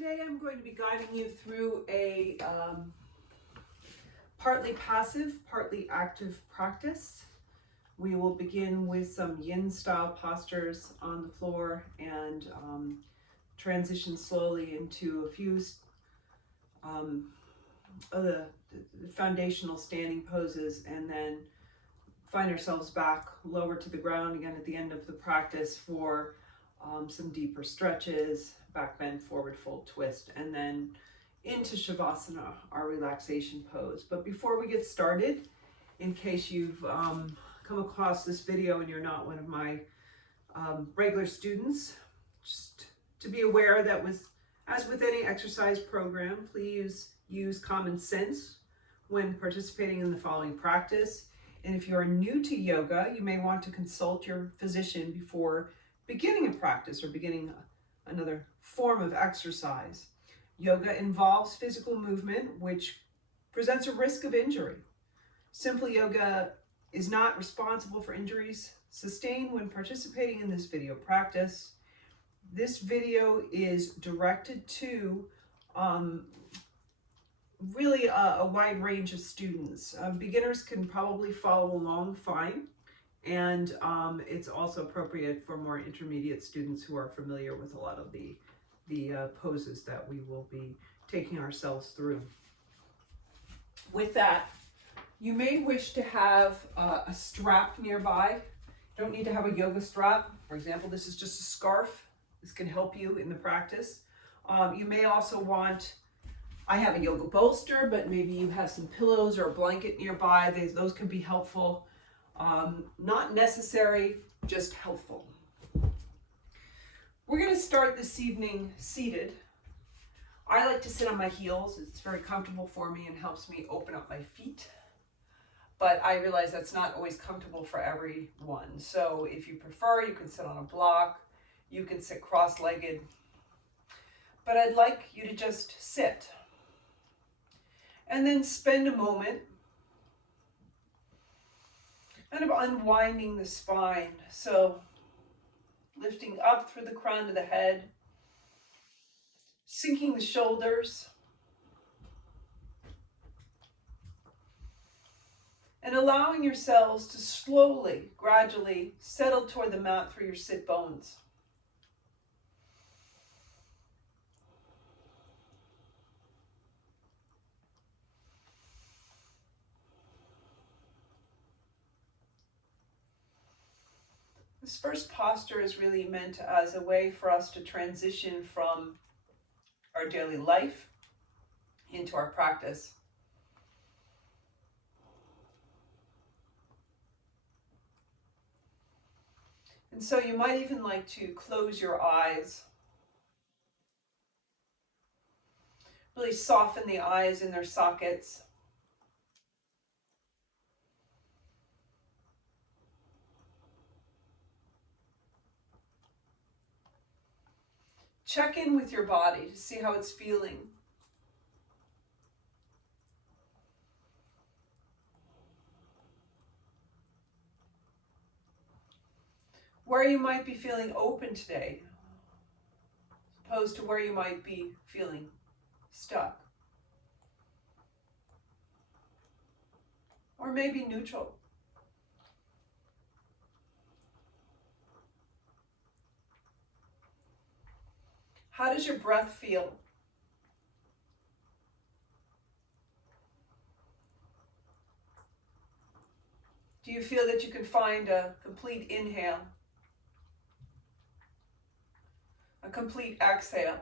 Today I'm going to be guiding you through a partly passive, partly active practice. We will begin with some yin style postures on the floor and transition slowly into a few of the foundational standing poses, and then find ourselves back lower to the ground again at the end of the practice for some deeper stretches, back bend, forward fold, twist, and then into Shavasana, our relaxation pose. But before we get started, in case you've come across this video and you're not one of my regular students, just to be aware that as with any exercise program, please use common sense when participating in the following practice. And if you are new to yoga, you may want to consult your physician before beginning a practice or beginning another form of exercise. Yoga involves physical movement, which presents a risk of injury. Simple yoga is not responsible for injuries sustained when participating in this video practice. This video is directed to really a wide range of students. Beginners can probably follow along fine, and it's also appropriate for more intermediate students who are familiar with a lot of the poses that we will be taking ourselves through. With that, you may wish to have a strap nearby. You don't need to have a yoga strap. For example, this is just a scarf. This can help you in the practice. You may also want, I have a yoga bolster, but maybe you have some pillows or a blanket nearby. Those can be helpful. Not necessary, just helpful. We're going to start this evening seated. I like to sit on my heels. It's very comfortable for me and helps me open up my feet. But I realize that's not always comfortable for everyone. So if you prefer, you can sit on a block. You can sit cross-legged. But I'd like you to just sit. And then spend a moment kind of unwinding the spine. So lifting up through the crown of the head, sinking the shoulders, and allowing yourselves to slowly, gradually settle toward the mat through your sit bones. This first posture is really meant as a way for us to transition from our daily life into our practice. And so you might even like to close your eyes. Really soften the eyes in their sockets. Check in with your body to see how it's feeling. Where you might be feeling open today, as opposed to where you might be feeling stuck. Or maybe neutral. How does your breath feel? Do you feel that you can find a complete inhale? A complete exhale?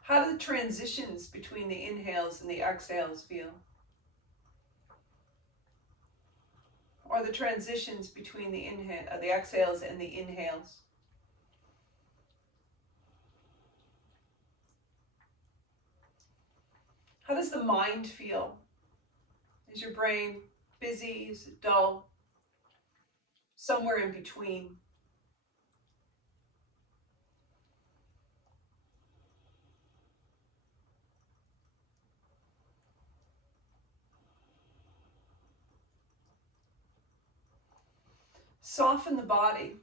How do the transitions between the inhales and the exhales feel? Or the transitions between the exhales and the inhales? How does the mind feel? Is your brain busy? Is it dull? Somewhere in between. Soften the body.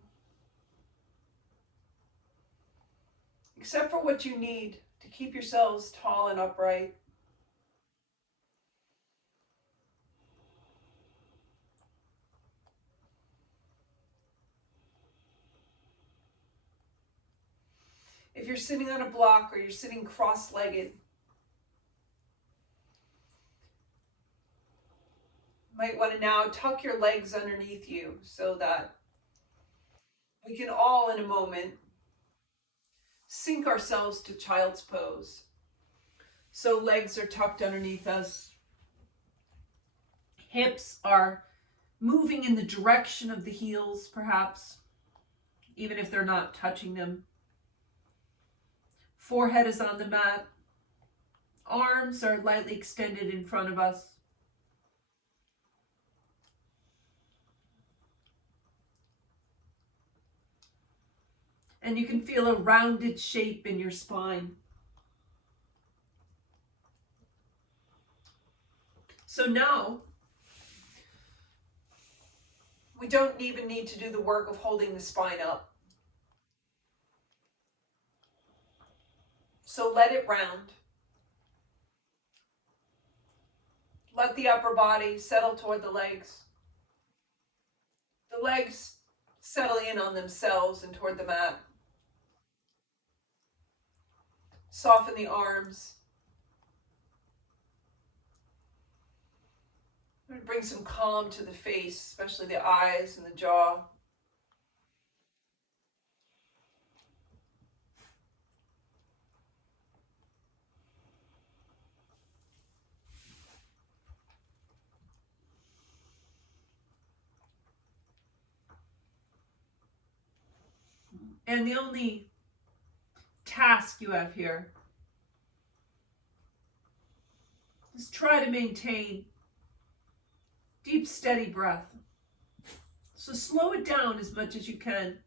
except for what you need to keep yourselves tall and upright. If you're sitting on a block or you're sitting cross-legged, you might want to now tuck your legs underneath you so that we can all in a moment sink ourselves to child's pose. So legs are tucked underneath us. Hips are moving in the direction of the heels, perhaps, even if they're not touching them. Forehead is on the mat. Arms are lightly extended in front of us. And you can feel a rounded shape in your spine. So now, we don't even need to do the work of holding the spine up. So let it round. Let the upper body settle toward the legs. The legs settle in on themselves and toward the mat. Soften the arms. Bring some calm to the face, especially the eyes and the jaw. And the only task you have here is try to maintain deep, steady breath. So slow it down as much as you can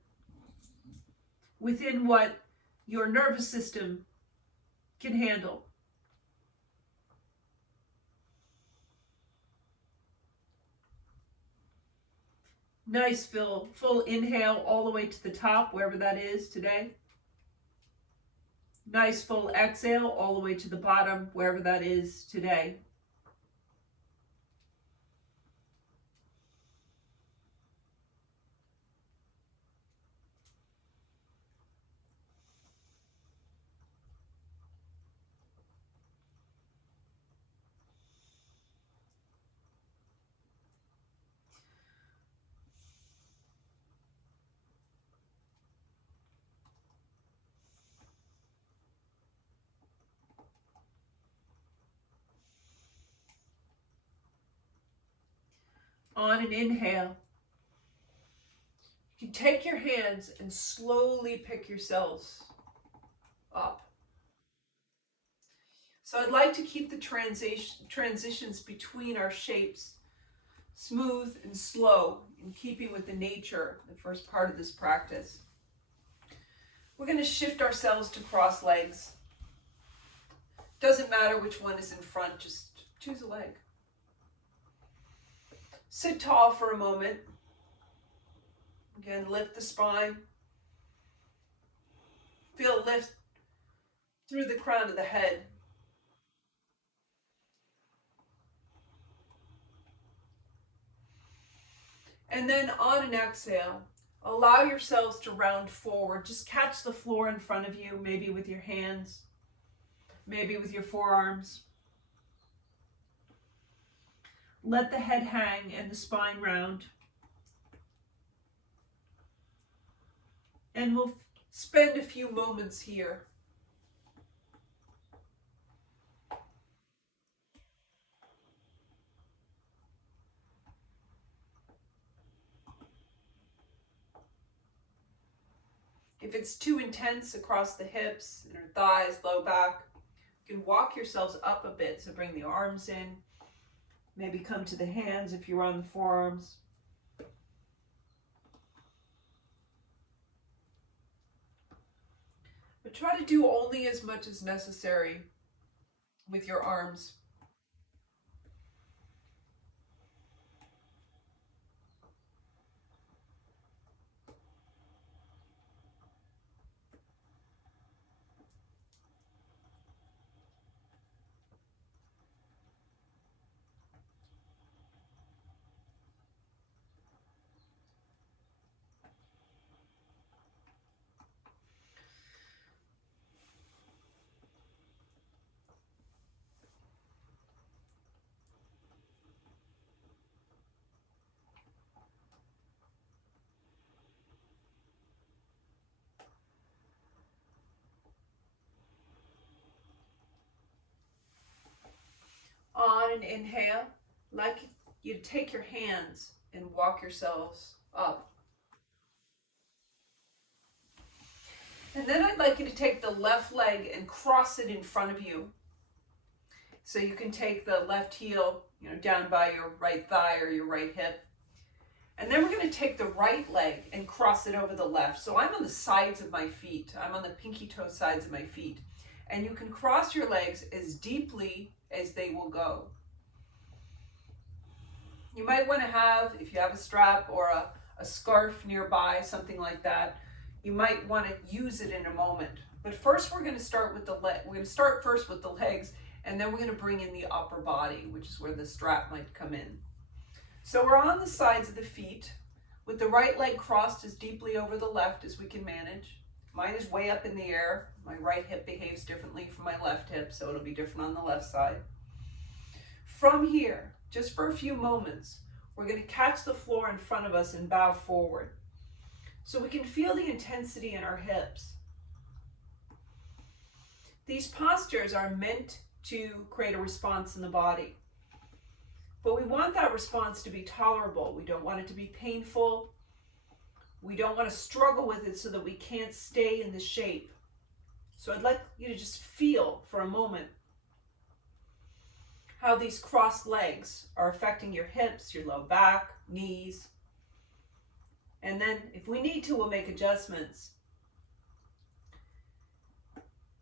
within what your nervous system can handle. Nice full inhale all the way to the top, wherever that is today. Nice full exhale all the way to the bottom, wherever that is today. On an inhale, you can take your hands and slowly pick yourselves up. So I'd like to keep the transitions between our shapes smooth and slow, in keeping with the nature, the first part of this practice. We're going to shift ourselves to cross legs. Doesn't matter which one is in front, just choose a leg. Sit tall for a moment. Again, lift the spine. Feel a lift through the crown of the head. And then on an exhale, allow yourselves to round forward. Just catch the floor in front of you, maybe with your hands, maybe with your forearms. Let the head hang and the spine round. And we'll spend a few moments here. If it's too intense across the hips, inner thighs, low back, you can walk yourselves up a bit. So bring the arms in, maybe come to the hands if you're on the forearms. But try to do only as much as necessary with your arms. on an inhale, like you take your hands and walk yourselves up. And then I'd like you to take the left leg and cross it in front of you. So you can take the left heel, down by your right thigh or your right hip. And then we're going to take the right leg and cross it over the left. So I'm on the sides of my feet. I'm on the pinky toe sides of my feet. And you can cross your legs as deeply as they will go. You might want to have, if you have a strap or a scarf nearby, something like that, you might want to use it in a moment. But first we're going to start with the we're going to start first with the legs, and then we're going to bring in the upper body, which is where the strap might come in. So we're on the sides of the feet with the right leg crossed as deeply over the left as we can manage. Mine is way up in the air. My right hip behaves differently from my left hip, so it'll be different on the left side. From here, just for a few moments, we're going to catch the floor in front of us and bow forward, so we can feel the intensity in our hips. These postures are meant to create a response in the body, but we want that response to be tolerable. We don't want it to be painful. We don't want to struggle with it so that we can't stay in the shape. So I'd like you to just feel for a moment how these crossed legs are affecting your hips, your low back, knees. And then if we need to, we'll make adjustments.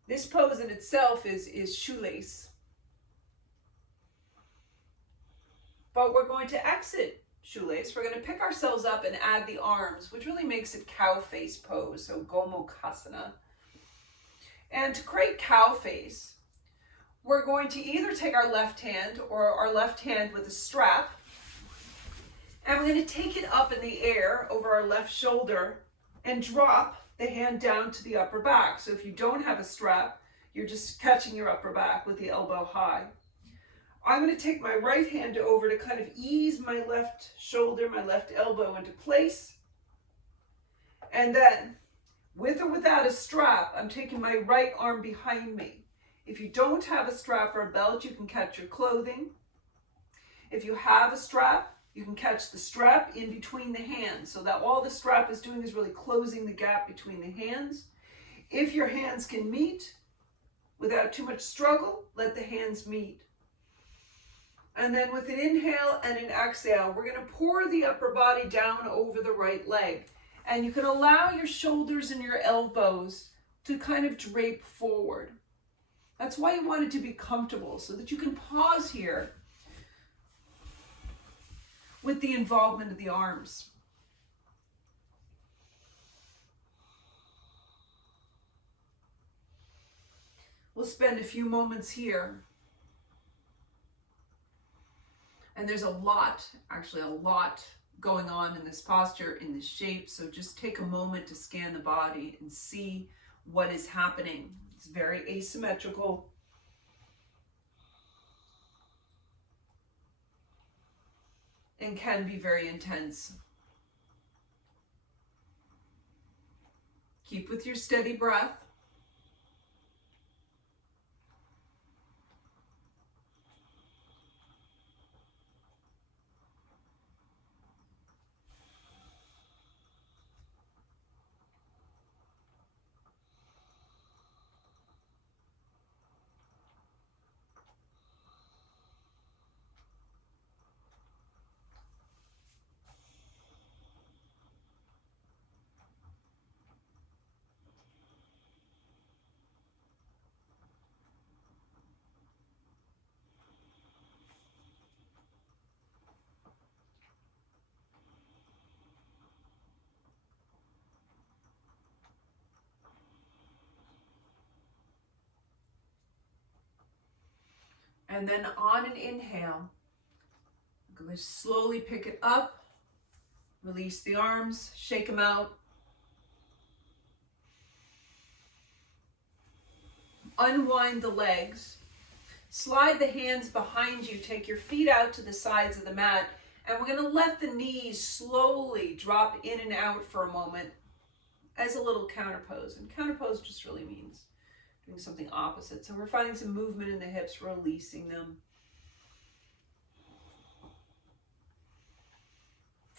This pose in itself is shoelace. But we're going to exit shoelace. We're going to pick ourselves up and add the arms, which really makes it cow face pose, so Gomukhasana. And to create cow face, we're going to either take our left hand or our left hand with a strap, and we're going to take it up in the air over our left shoulder and drop the hand down to the upper back. So if you don't have a strap, you're just catching your upper back with the elbow high. I'm going to take my right hand over to kind of ease my left shoulder, my left elbow into place. And then, with or without a strap, I'm taking my right arm behind me. If you don't have a strap or a belt, you can catch your clothing. If you have a strap, you can catch the strap in between the hands, so that all the strap is doing is really closing the gap between the hands. If your hands can meet without too much struggle, let the hands meet. And then with an inhale and an exhale, we're going to pour the upper body down over the right leg. And you can allow your shoulders and your elbows to kind of drape forward. That's why you want it to be comfortable, so that you can pause here with the involvement of the arms. We'll spend a few moments here. And there's a lot going on in this posture, in this shape. So just take a moment to scan the body and see what is happening. It's very asymmetrical. And can be very intense. Keep with your steady breath. And then on an inhale, I'm going to slowly pick it up, release the arms, shake them out. Unwind the legs, slide the hands behind you, take your feet out to the sides of the mat, and we're going to let the knees slowly drop in and out for a moment as a little counter pose. And counter pose just really means doing something opposite. So we're finding some movement in the hips, releasing them.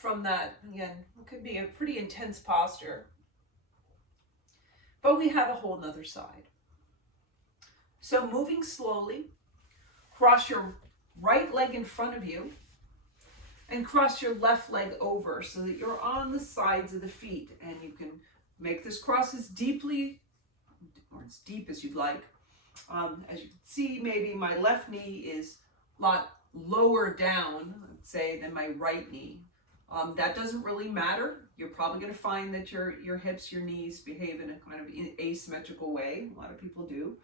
from that. Again, it could be a pretty intense posture. But we have a whole nother side. So moving slowly, cross your right leg in front of you and cross your left leg over so that you're on the sides of the feet, and you can make this cross as deeply or as deep as you'd like. As you can see, maybe my left knee is a lot lower down, let's say, than my right knee. That doesn't really matter. You're probably going to find that your hips, your knees behave in a kind of asymmetrical way. A lot of people do.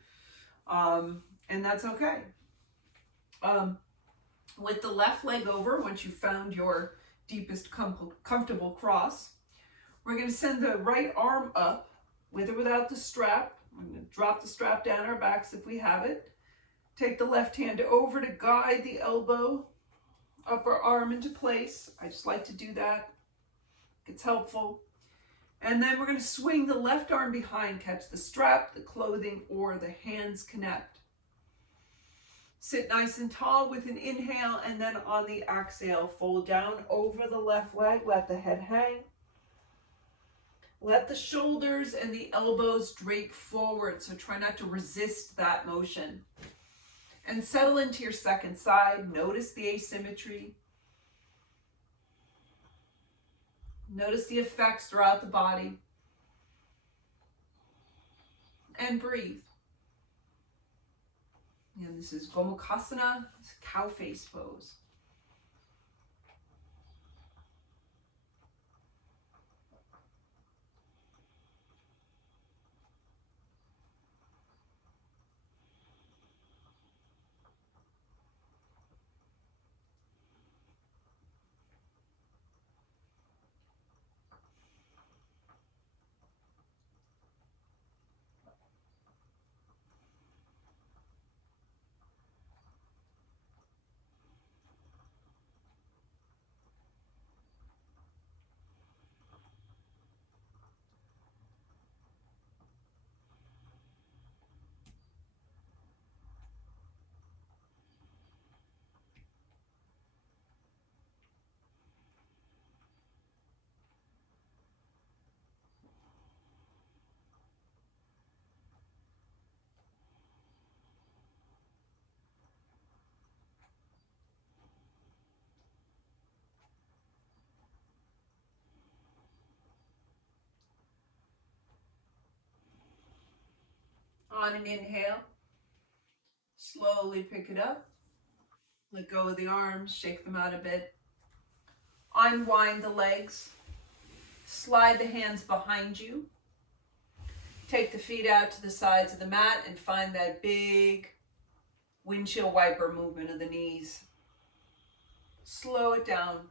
And that's okay. With the left leg over, once you've found your deepest comfortable cross, we're going to send the right arm up with or without the strap. We're going to drop the strap down our backs if we have it. Take the left hand over to guide the elbow, upper arm into place. I just like to do that. It's helpful. And then we're going to swing the left arm behind, catch the strap, the clothing, or the hands connect. Sit nice and tall with an inhale, and then on the exhale, fold down over the left leg, let the head hang. Let the shoulders and the elbows drape forward, so try not to resist that motion. And settle into your second side. Notice the asymmetry. Notice the effects throughout the body. And breathe. And this is Gomukhasana, cow face pose. On an inhale, slowly pick it up. Let go of the arms, shake them out a bit. Unwind the legs. Slide the hands behind you. Take the feet out to the sides of the mat and find that big windshield wiper movement of the knees. Slow it down.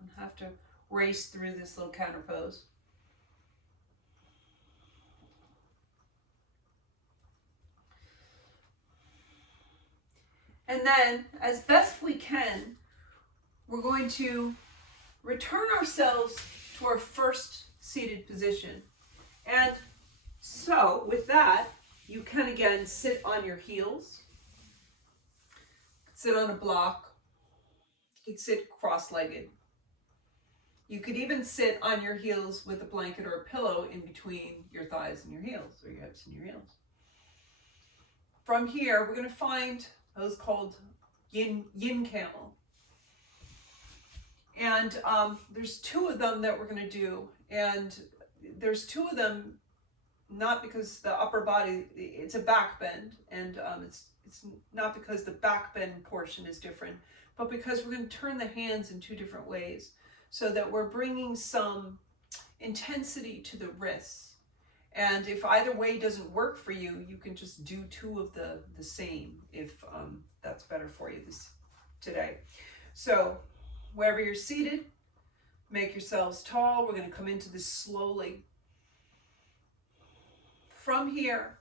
You don't have to race through this little counter pose. And then, as best we can, we're going to return ourselves to our first seated position. And so, with that, you can again sit on your heels, sit on a block, you could sit cross-legged. You could even sit on your heels with a blanket or a pillow in between your thighs and your heels, or your hips and your heels. From here, we're going to find those called yin camel. And there's two of them that we're going to do. And there's two of them, not because the upper body, it's a back bend. And it's not because the back bend portion is different, but because we're going to turn the hands in two different ways so that we're bringing some intensity to the wrists. And if either way doesn't work for you, you can just do two of the same if that's better for you today. So wherever you're seated, make yourselves tall. We're going to come into this slowly. From here,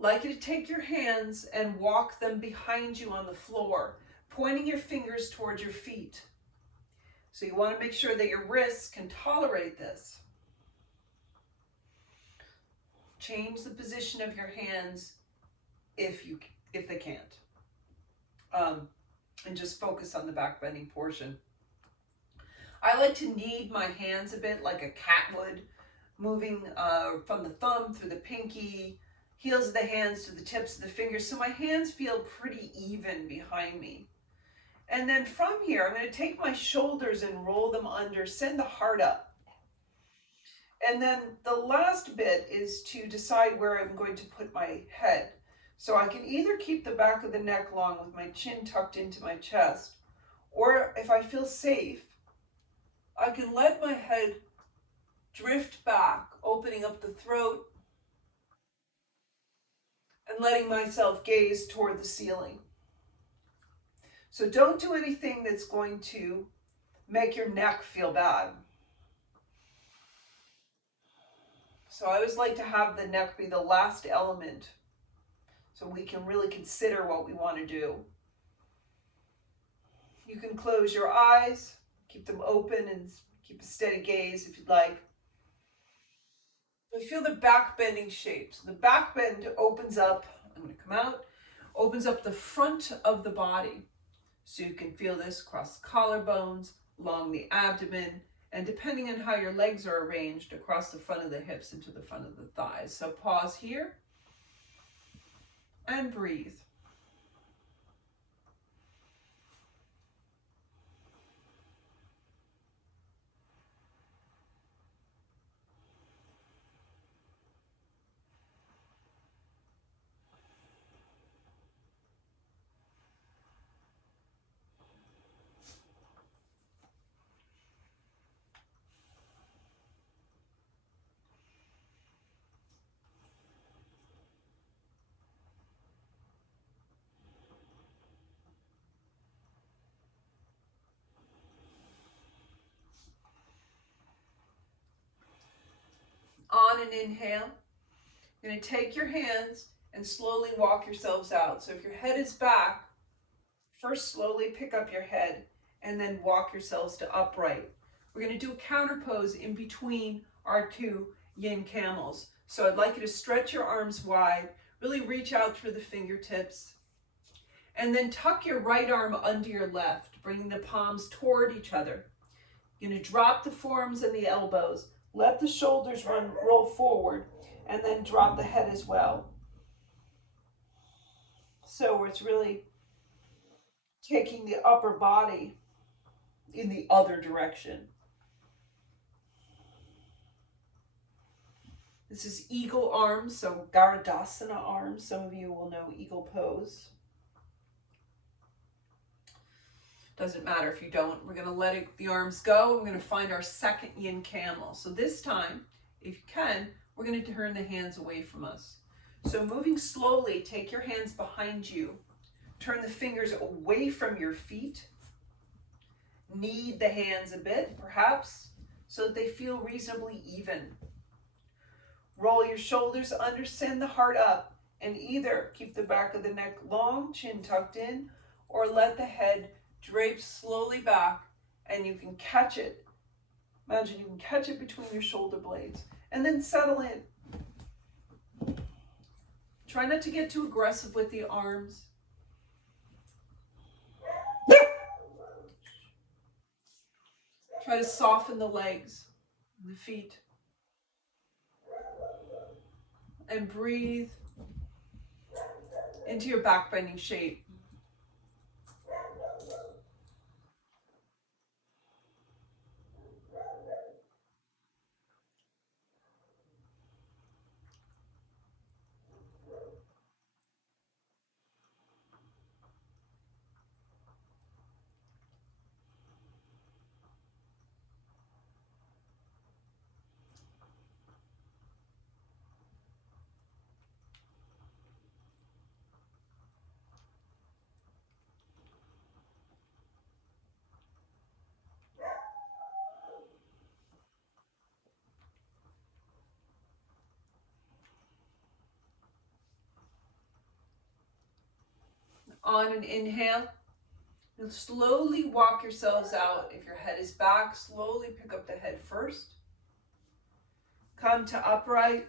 I'd like you to take your hands and walk them behind you on the floor, pointing your fingers towards your feet. So you want to make sure that your wrists can tolerate this. Change the position of your hands if they can't. And just focus on the back bending portion. I like to knead my hands a bit like a cat would, moving from the thumb through the pinky, heels of the hands to the tips of the fingers, so my hands feel pretty even behind me. And then from here, I'm going to take my shoulders and roll them under, send the heart up. And then the last bit is to decide where I'm going to put my head. So I can either keep the back of the neck long with my chin tucked into my chest, or if I feel safe, I can let my head drift back, opening up the throat and letting myself gaze toward the ceiling. So don't do anything that's going to make your neck feel bad. So I always like to have the neck be the last element so we can really consider what we want to do. You can close your eyes, keep them open, and keep a steady gaze if you'd like. I feel the back bending shape. So the back bend opens up, I'm going to come out, opens up the front of the body. So you can feel this across the collarbones, along the abdomen, and depending on how your legs are arranged, across the front of the hips into the front of the thighs. So pause here and breathe. On an inhale, you're going to take your hands and slowly walk yourselves out. So if your head is back, first slowly pick up your head and then walk yourselves to upright. We're going to do a counter pose in between our two yin camels. So I'd like you to stretch your arms wide, really reach out through the fingertips, and then tuck your right arm under your left, bringing the palms toward each other. You're going to drop the forearms and the elbows. Let the shoulders roll forward, and then drop the head as well. So it's really taking the upper body in the other direction. This is eagle arms, so Garudasana arms. Some of you will know eagle pose. Doesn't matter if you don't. We're going to let the arms go. We're going to find our second yin camel. So this time, if you can, we're going to turn the hands away from us. So moving slowly, take your hands behind you. Turn the fingers away from your feet. Knead the hands a bit, perhaps, so that they feel reasonably even. Roll your shoulders under, send the heart up, and either keep the back of the neck long, chin tucked in, or let the head drape slowly back, and you can catch it. Imagine you can catch it between your shoulder blades, and then settle in. Try not to get too aggressive with the arms. Try to soften the legs, the feet. And breathe into your back bending shape. On an inhale, you'll slowly walk yourselves out. If your head is back, slowly pick up the head first. Come to upright.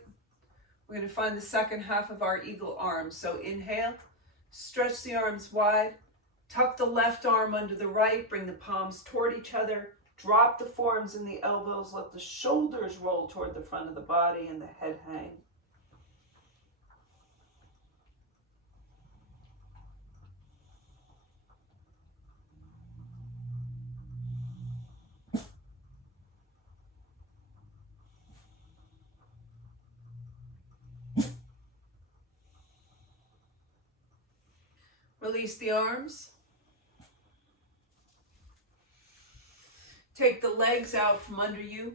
We're going to find the second half of our eagle arms. So inhale, stretch the arms wide, tuck the left arm under the right, bring the palms toward each other, Drop the forearms and the elbows. Let the shoulders roll toward the front of the body and the head hang. Release the arms. Take the legs out from under you.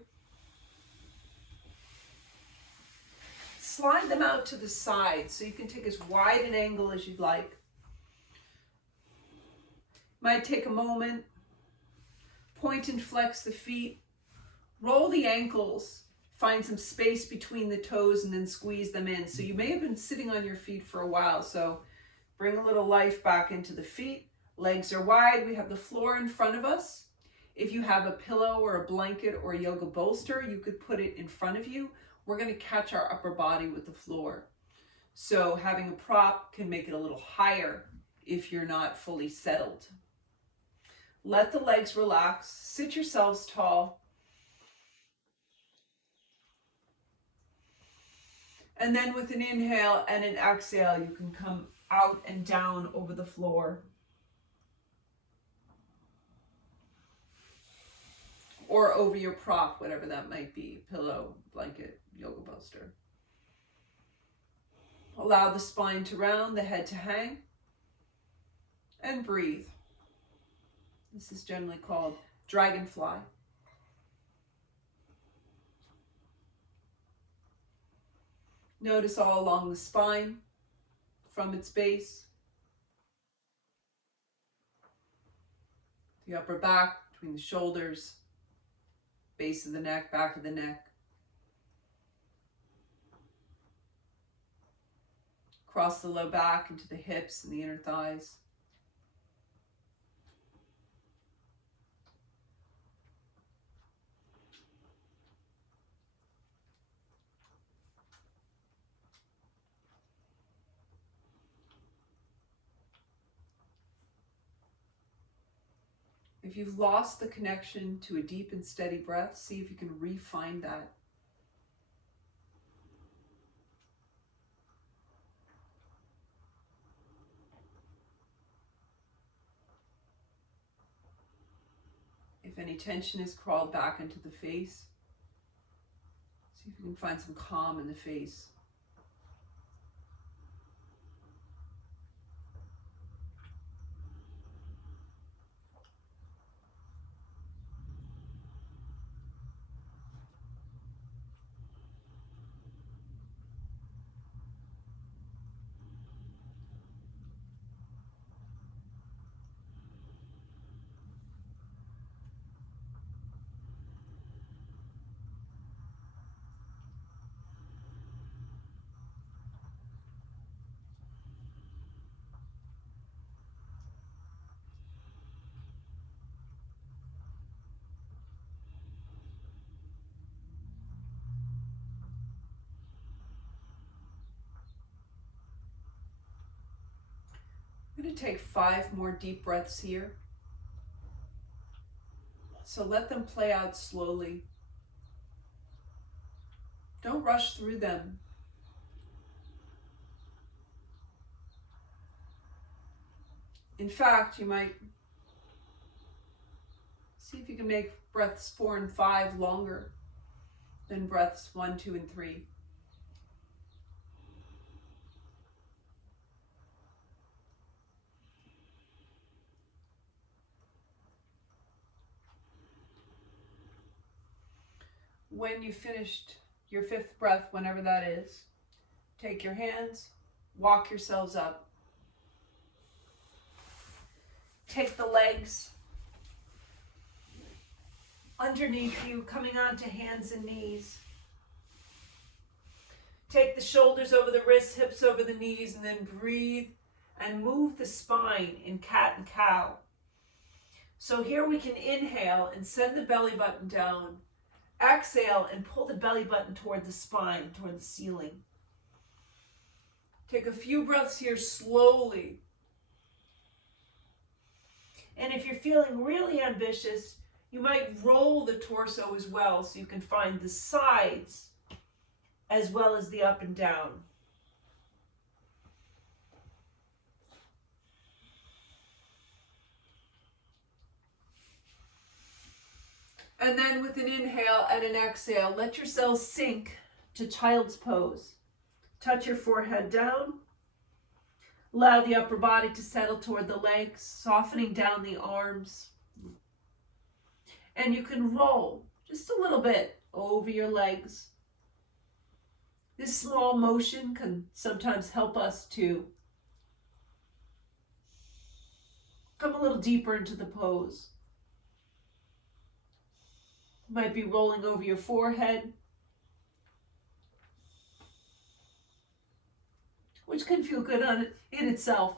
Slide them out to the side so you can take as wide an angle as you'd like. Might take a moment. Point and flex the feet. Roll the ankles. Find some space between the toes and then squeeze them in. So you may have been sitting on your feet for a while, so bring a little life back into the feet. Legs are wide. We have the floor in front of us. If you have a pillow or a blanket or a yoga bolster, you could put it in front of you. We're going to catch our upper body with the floor. So having a prop can make it a little higher if you're not fully settled. Let the legs relax. Sit yourselves tall. And then with an inhale and an exhale, you can come out and down over the floor. Or over your prop, whatever that might be, pillow, blanket, yoga bolster. Allow the spine to round, the head to hang, and breathe. This is generally called dragonfly. Notice all along the spine, from its base, the upper back, between the shoulders, base of the neck, back of the neck. Cross the low back into the hips and the inner thighs. If you've lost the connection to a deep and steady breath, see if you can re-find that. If any tension has crawled back into the face, see if you can find some calm in the face. I'm going to take 5 more deep breaths here. So let them play out slowly. Don't rush through them. In fact, you might see if you can make breaths 4 and 5 longer than breaths 1, 2, and 3. When you finished your 5th breath, whenever that is, take your hands, walk yourselves up. Take the legs underneath you, coming onto hands and knees. Take the shoulders over the wrists, hips over the knees, and then breathe and move the spine in cat and cow. So here we can inhale and send the belly button down. Exhale and pull the belly button toward the spine, toward the ceiling. Take a few breaths here slowly. And if you're feeling really ambitious, You might roll the torso as well, so you can find the sides as well as the up and down. And then with an inhale and an exhale, let yourself sink to child's pose. Touch your forehead down. Allow the upper body to settle toward the legs, softening down the arms. And you can roll just a little bit over your legs. This small motion can sometimes help us to come a little deeper into the pose. You might be rolling over your forehead, which can feel good in itself.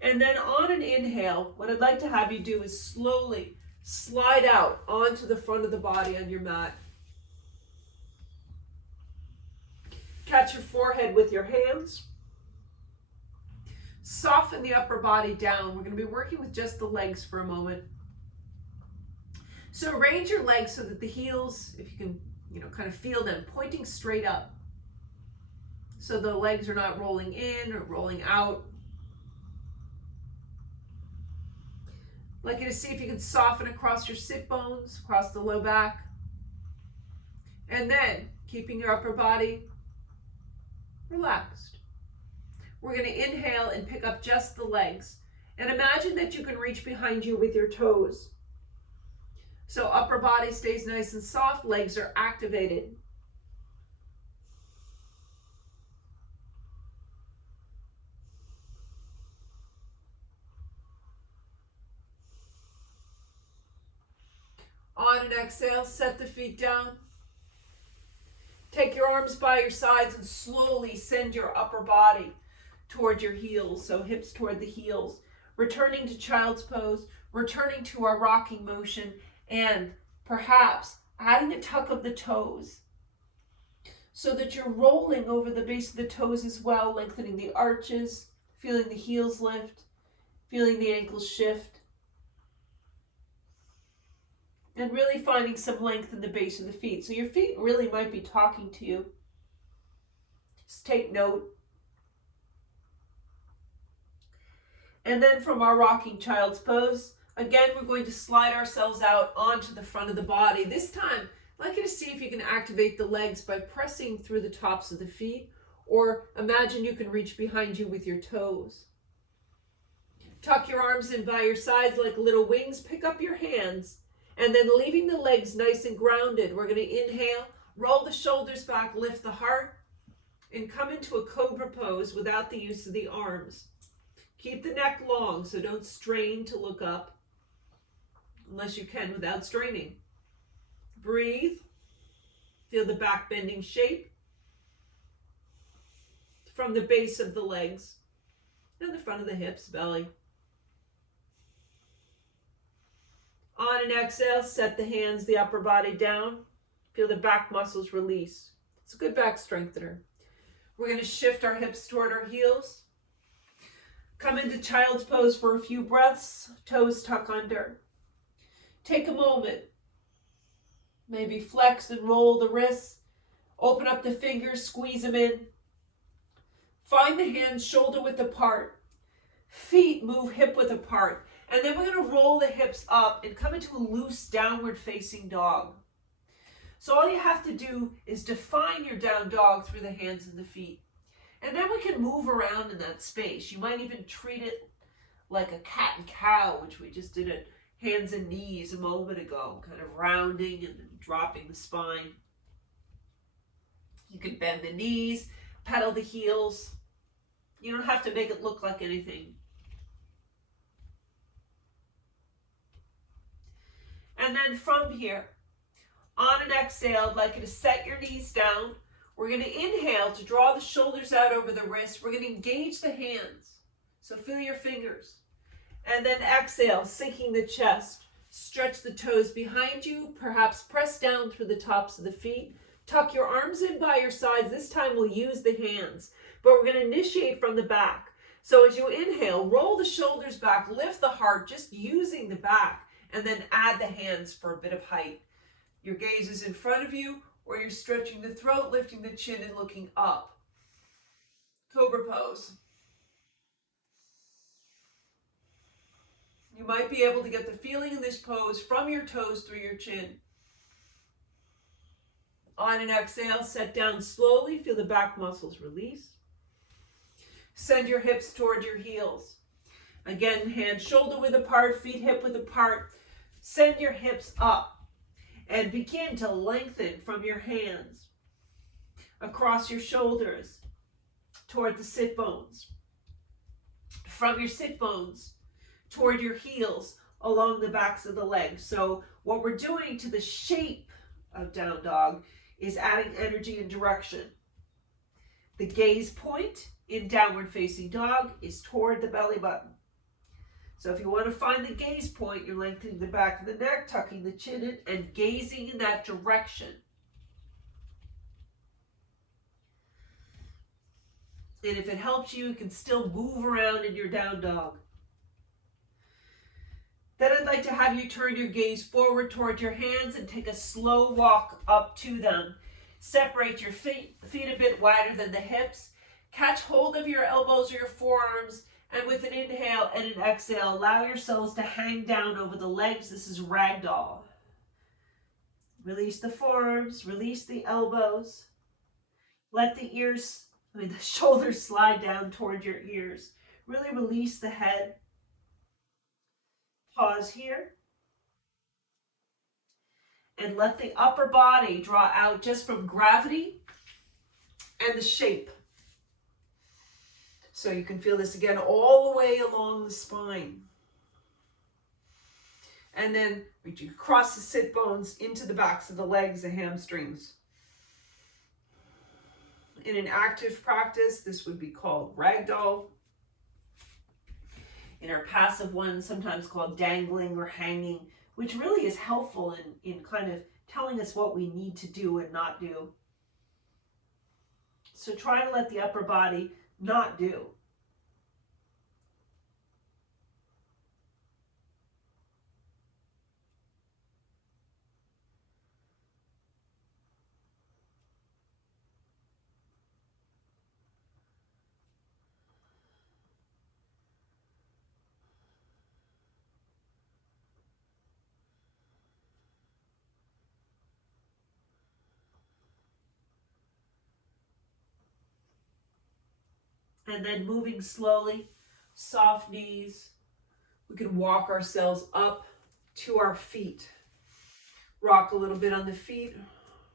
And then on an inhale, what I'd like to have you do is slowly slide out onto the front of the body on your mat. Catch your forehead with your hands. Soften the upper body down. We're going to be working with just the legs for a moment. So arrange your legs so that the heels, if you can, kind of feel them pointing straight up. So the legs are not rolling in or rolling out. I'd like you to see if you can soften across your sit bones, across the low back. And then, keeping your upper body relaxed. We're going to inhale and pick up just the legs. And imagine that you can reach behind you with your toes. So upper body stays nice and soft, legs are activated. On an exhale, set the feet down. Take your arms by your sides and slowly send your upper body toward your heels, so hips toward the heels. Returning to child's pose, returning to our rocking motion, and perhaps adding a tuck of the toes so that you're rolling over the base of the toes as well, lengthening the arches, feeling the heels lift, feeling the ankles shift, and really finding some length in the base of the feet. So your feet really might be talking to you. Just take note. And then from our rocking child's pose, again, we're going to slide ourselves out onto the front of the body. This time, I'd like you to see if you can activate the legs by pressing through the tops of the feet, or imagine you can reach behind you with your toes. Tuck your arms in by your sides like little wings. Pick up your hands, and then leaving the legs nice and grounded, we're going to inhale, roll the shoulders back, lift the heart, and come into a cobra pose without the use of the arms. Keep the neck long, so don't strain to look up, unless you can without straining. Breathe. Feel the back bending shape from the base of the legs and the front of the hips, belly. On an exhale, set the hands, the upper body down. Feel the back muscles release. It's a good back strengthener. We're going to shift our hips toward our heels. Come into child's pose for a few breaths, toes tuck under. Take a moment. Maybe flex and roll the wrists. Open up the fingers, squeeze them in. Find the hands shoulder width apart. Feet move hip width apart. And then we're going to roll the hips up and come into a loose downward facing dog. So all you have to do is define your down dog through the hands and the feet. And then we can move around in that space. You might even treat it like a cat and cow, which we just did at hands and knees a moment ago, kind of rounding and dropping the spine. You can bend the knees, pedal the heels. You don't have to make it look like anything. And then from here, on an exhale, I'd like you to set your knees down. We're going to inhale to draw the shoulders out over the wrists. We're going to engage the hands. So feel your fingers. And then exhale, sinking the chest. Stretch the toes behind you. Perhaps press down through the tops of the feet. Tuck your arms in by your sides. This time we'll use the hands. But we're going to initiate from the back. So as you inhale, roll the shoulders back, lift the heart, just using the back, and then add the hands for a bit of height. Your gaze is in front of you, or you're stretching the throat, lifting the chin, and looking up. Cobra pose. You might be able to get the feeling in this pose from your toes through your chin. On an exhale, set down slowly, feel the back muscles release. Send your hips toward your heels. Again, hands shoulder width apart, feet hip width apart. Send your hips up and begin to lengthen from your hands across your shoulders toward the sit bones. From your sit bones toward your heels along the backs of the legs. So what we're doing to the shape of down dog is adding energy and direction. The gaze point in downward facing dog is toward the belly button. So if you want to find the gaze point, you're lengthening the back of the neck, tucking the chin in, and gazing in that direction. And if it helps you, you can still move around in your down dog. Then I'd like to have you turn your gaze forward toward your hands and take a slow walk up to them. Separate your feet a bit wider than the hips. Catch hold of your elbows or your forearms, and with an inhale and an exhale, allow yourselves to hang down over the legs. This is ragdoll. Release the forearms, release the elbows. Let the shoulders slide down toward your ears. Really release the head. Pause here. And let the upper body draw out just from gravity and the shape. So you can feel this again all the way along the spine. And then reach across the sit bones into the backs of the legs, the hamstrings. In an active practice, this would be called ragdoll. In our passive one, sometimes called dangling or hanging, which really is helpful in kind of telling us what we need to do and not do. So try to let the upper body not do. And then moving slowly, soft knees. We can walk ourselves up to our feet. Rock a little bit on the feet.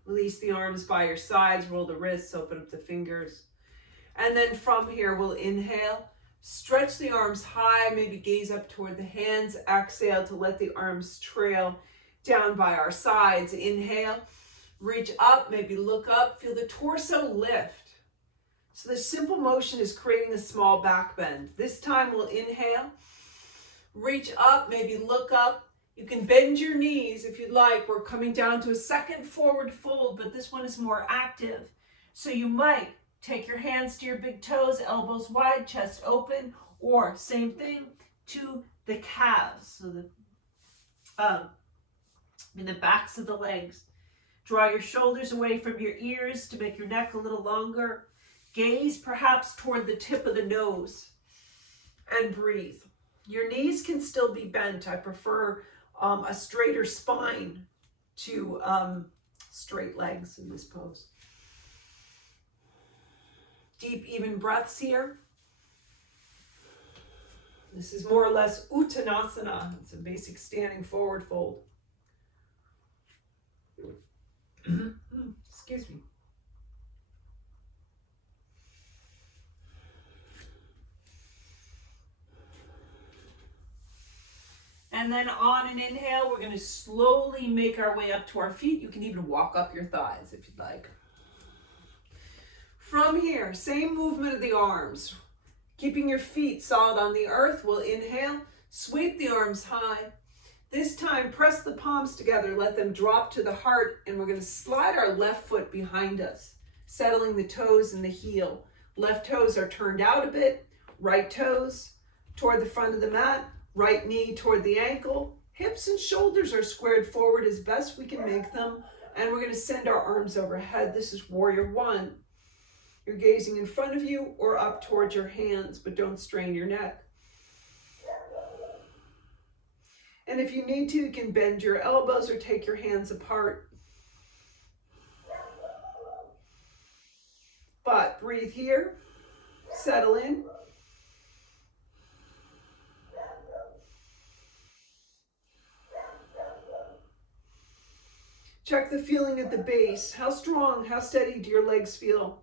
Release the arms by your sides. Roll the wrists, open up the fingers. And then from here, we'll inhale. Stretch the arms high, maybe gaze up toward the hands. Exhale to let the arms trail down by our sides. Inhale. Reach up, maybe look up. Feel the torso lift. So the simple motion is creating a small back bend. This time we'll inhale, reach up, maybe look up. You can bend your knees if you'd like. We're coming down to a second forward fold, but this one is more active. So you might take your hands to your big toes, elbows wide, chest open, or same thing to the calves. So in the backs of the legs. Draw your shoulders away from your ears to make your neck a little longer. Gaze perhaps toward the tip of the nose and breathe. Your knees can still be bent. I prefer a straighter spine to straight legs in this pose. Deep, even breaths here. This is more or less Uttanasana. It's a basic standing forward fold. Excuse me. And then on an inhale, we're going to slowly make our way up to our feet. You can even walk up your thighs if you'd like. From here, same movement of the arms. Keeping your feet solid on the earth, we'll inhale, sweep the arms high. This time, press the palms together, let them drop to the heart, and we're going to slide our left foot behind us, settling the toes and the heel. Left toes are turned out a bit. Right toes toward the front of the mat, right knee toward the ankle. Hips and shoulders are squared forward as best we can make them. And we're going to send our arms overhead. This is warrior one. You're gazing in front of you or up towards your hands, but don't strain your neck. And if you need to, you can bend your elbows or take your hands apart. But breathe here, settle in. Check the feeling at the base. How strong, how steady do your legs feel?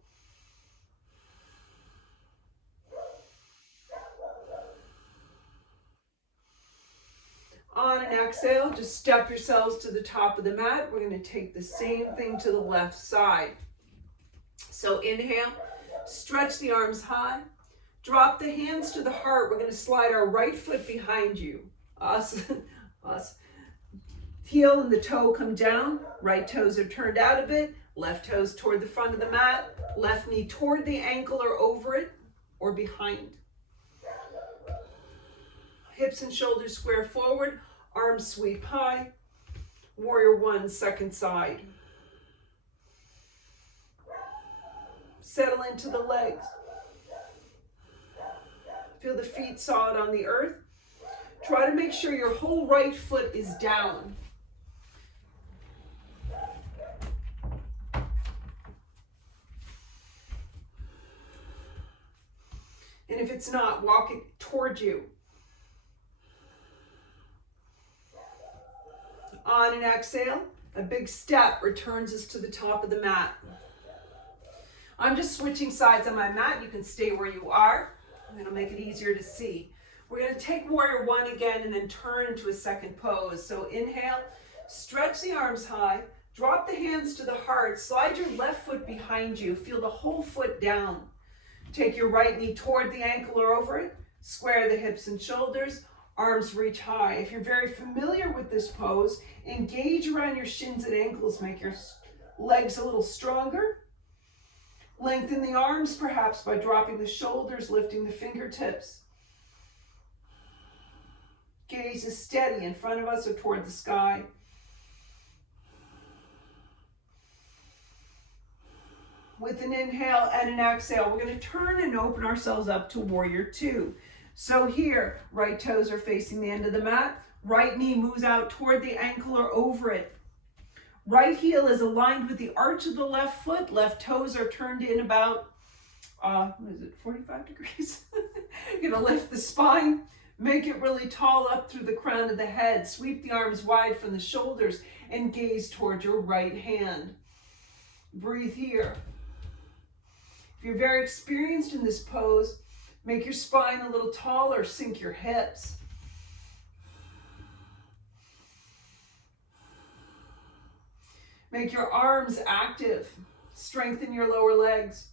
On an exhale, just step yourselves to the top of the mat. We're going to take the same thing to the left side. So inhale, stretch the arms high. Drop the hands to the heart. We're going to slide our right foot behind you. Us. Heel and the toe come down. Right toes are turned out a bit. Left toes toward the front of the mat. Left knee toward the ankle or over it or behind. Hips and shoulders square forward. Arms sweep high. Warrior one, second side. Settle into the legs. Feel the feet solid on the earth. Try to make sure your whole right foot is down. And if it's not, walk it toward you. On an exhale, a big step returns us to the top of the mat. I'm just switching sides on my mat. You can stay where you are. It'll make it easier to see. We're going to take warrior one again and then turn into a second pose. So inhale, stretch the arms high, drop the hands to the heart, slide your left foot behind you, feel the whole foot down. Take your right knee toward the ankle or over it, square the hips and shoulders, arms reach high. If you're very familiar with this pose, engage around your shins and ankles, make your legs a little stronger. Lengthen the arms perhaps by dropping the shoulders, lifting the fingertips. Gaze is steady in front of us or toward the sky. With an inhale and an exhale, we're going to turn and open ourselves up to warrior two. So here, right toes are facing the end of the mat. Right knee moves out toward the ankle or over it. Right heel is aligned with the arch of the left foot. Left toes are turned in about, 45 degrees? You're going to lift the spine. Make it really tall up through the crown of the head. Sweep the arms wide from the shoulders and gaze toward your right hand. Breathe here. If you're very experienced in this pose, make your spine a little taller, sink your hips. Make your arms active. Strengthen your lower legs.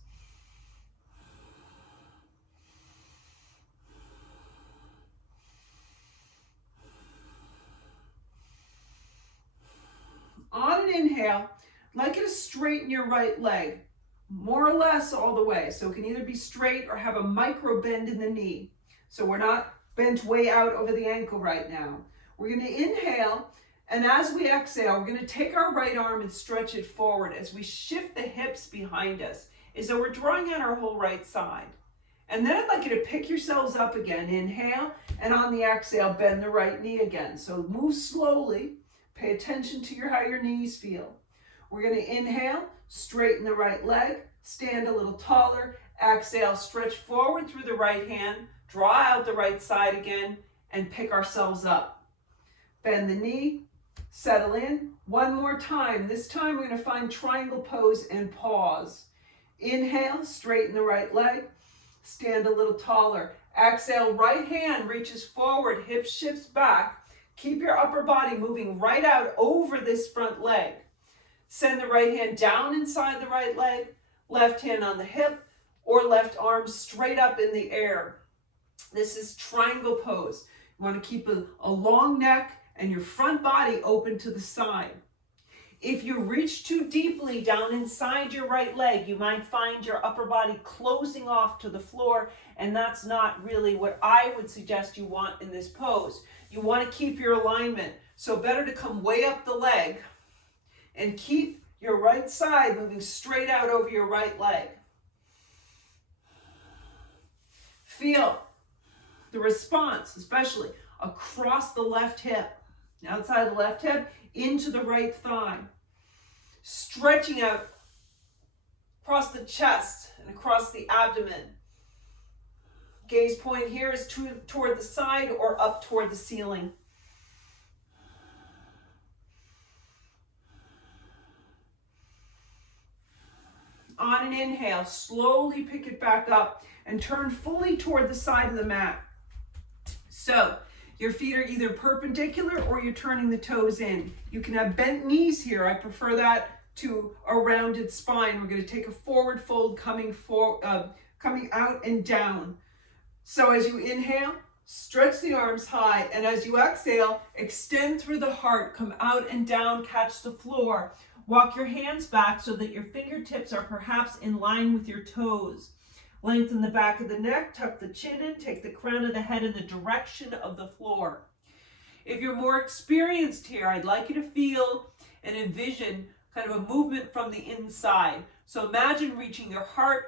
On an inhale, I'd like you to straighten your right leg, more or less all the way. So it can either be straight or have a micro bend in the knee. So we're not bent way out over the ankle right now. We're going to inhale, and as we exhale, we're going to take our right arm and stretch it forward as we shift the hips behind us, as though we're drawing out our whole right side. And then I'd like you to pick yourselves up again. Inhale, and on the exhale, bend the right knee again. So move slowly. Pay attention to how your knees feel. We're going to inhale, straighten the right leg, stand a little taller. Exhale, stretch forward through the right hand, draw out the right side again, and pick ourselves up. Bend the knee, settle in. One more time. This time we're going to find triangle pose and pause. Inhale, straighten the right leg, stand a little taller. Exhale, right hand reaches forward, hip shifts back. Keep your upper body moving right out over this front leg. Send the right hand down inside the right leg, left hand on the hip, or left arm straight up in the air. This is triangle pose. You want to keep a long neck and your front body open to the side. If you reach too deeply down inside your right leg, you might find your upper body closing off to the floor, and that's not really what I would suggest you want in this pose. You want to keep your alignment, so better to come way up the leg and keep your right side moving straight out over your right leg. Feel the response, especially across the left hip, outside the left hip, into the right thigh. Stretching out across the chest and across the abdomen. Gaze point here is toward the side or up toward the ceiling. On an inhale, slowly pick it back up and turn fully toward the side of the mat. So your feet are either perpendicular or you're turning the toes in. You can have bent knees here. I prefer that to a rounded spine. We're going to take a forward fold coming out and down. So as you inhale, stretch the arms high, and as you exhale, extend through the heart, come out and down, catch the floor. Walk your hands back so that your fingertips are perhaps in line with your toes. Lengthen the back of the neck, tuck the chin in, take the crown of the head in the direction of the floor. If you're more experienced here, I'd like you to feel and envision kind of a movement from the inside. So imagine reaching your heart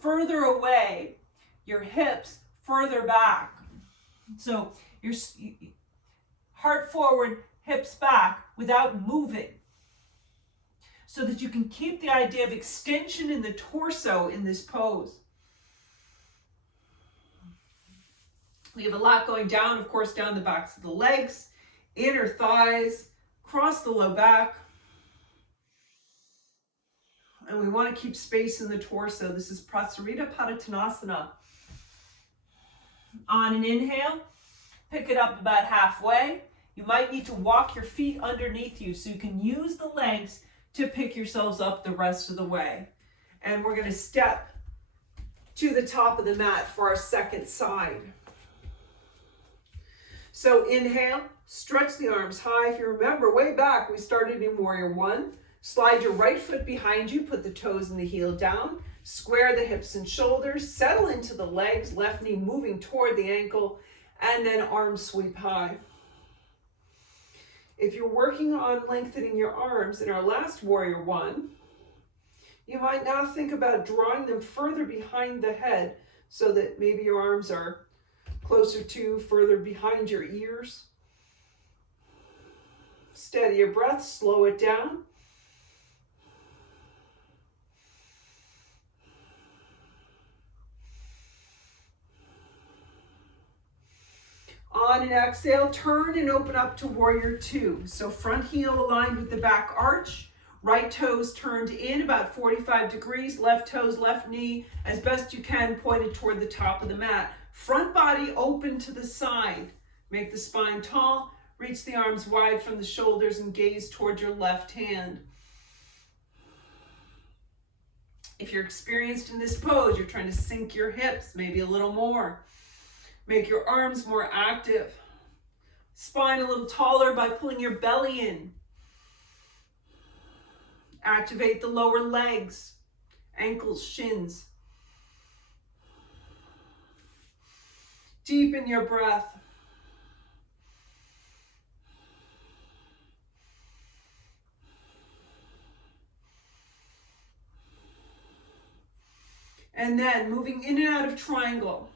further away, your hips further back. So your heart forward, hips back without moving, so that you can keep the idea of extension in the torso in this pose. We have a lot going down, of course, down the backs of the legs, inner thighs, across the low back. And we want to keep space in the torso. This is Prasarita Padottanasana. On an inhale, pick it up about halfway. You might need to walk your feet underneath you so you can use the legs to pick yourselves up the rest of the way. And we're going to step to the top of the mat for our second side. So inhale, stretch the arms high. If you remember, way back, we started in Warrior One. Slide your right foot behind you, put the toes and the heel down, square the hips and shoulders, settle into the legs, left knee moving toward the ankle, and then arms sweep high. If you're working on lengthening your arms in our last Warrior One, you might now think about drawing them further behind the head so that maybe your arms are closer to, further behind your ears. Steady your breath, slow it down. On an exhale, turn and open up to Warrior Two. So front heel aligned with the back arch, right toes turned in about 45 degrees, left toes, left knee, as best you can, pointed toward the top of the mat. Front body open to the side. Make the spine tall, reach the arms wide from the shoulders and gaze toward your left hand. If you're experienced in this pose, you're trying to sink your hips, maybe a little more. Make your arms more active. Spine a little taller by pulling your belly in. Activate the lower legs, ankles, shins. Deepen your breath. And then moving in and out of triangle.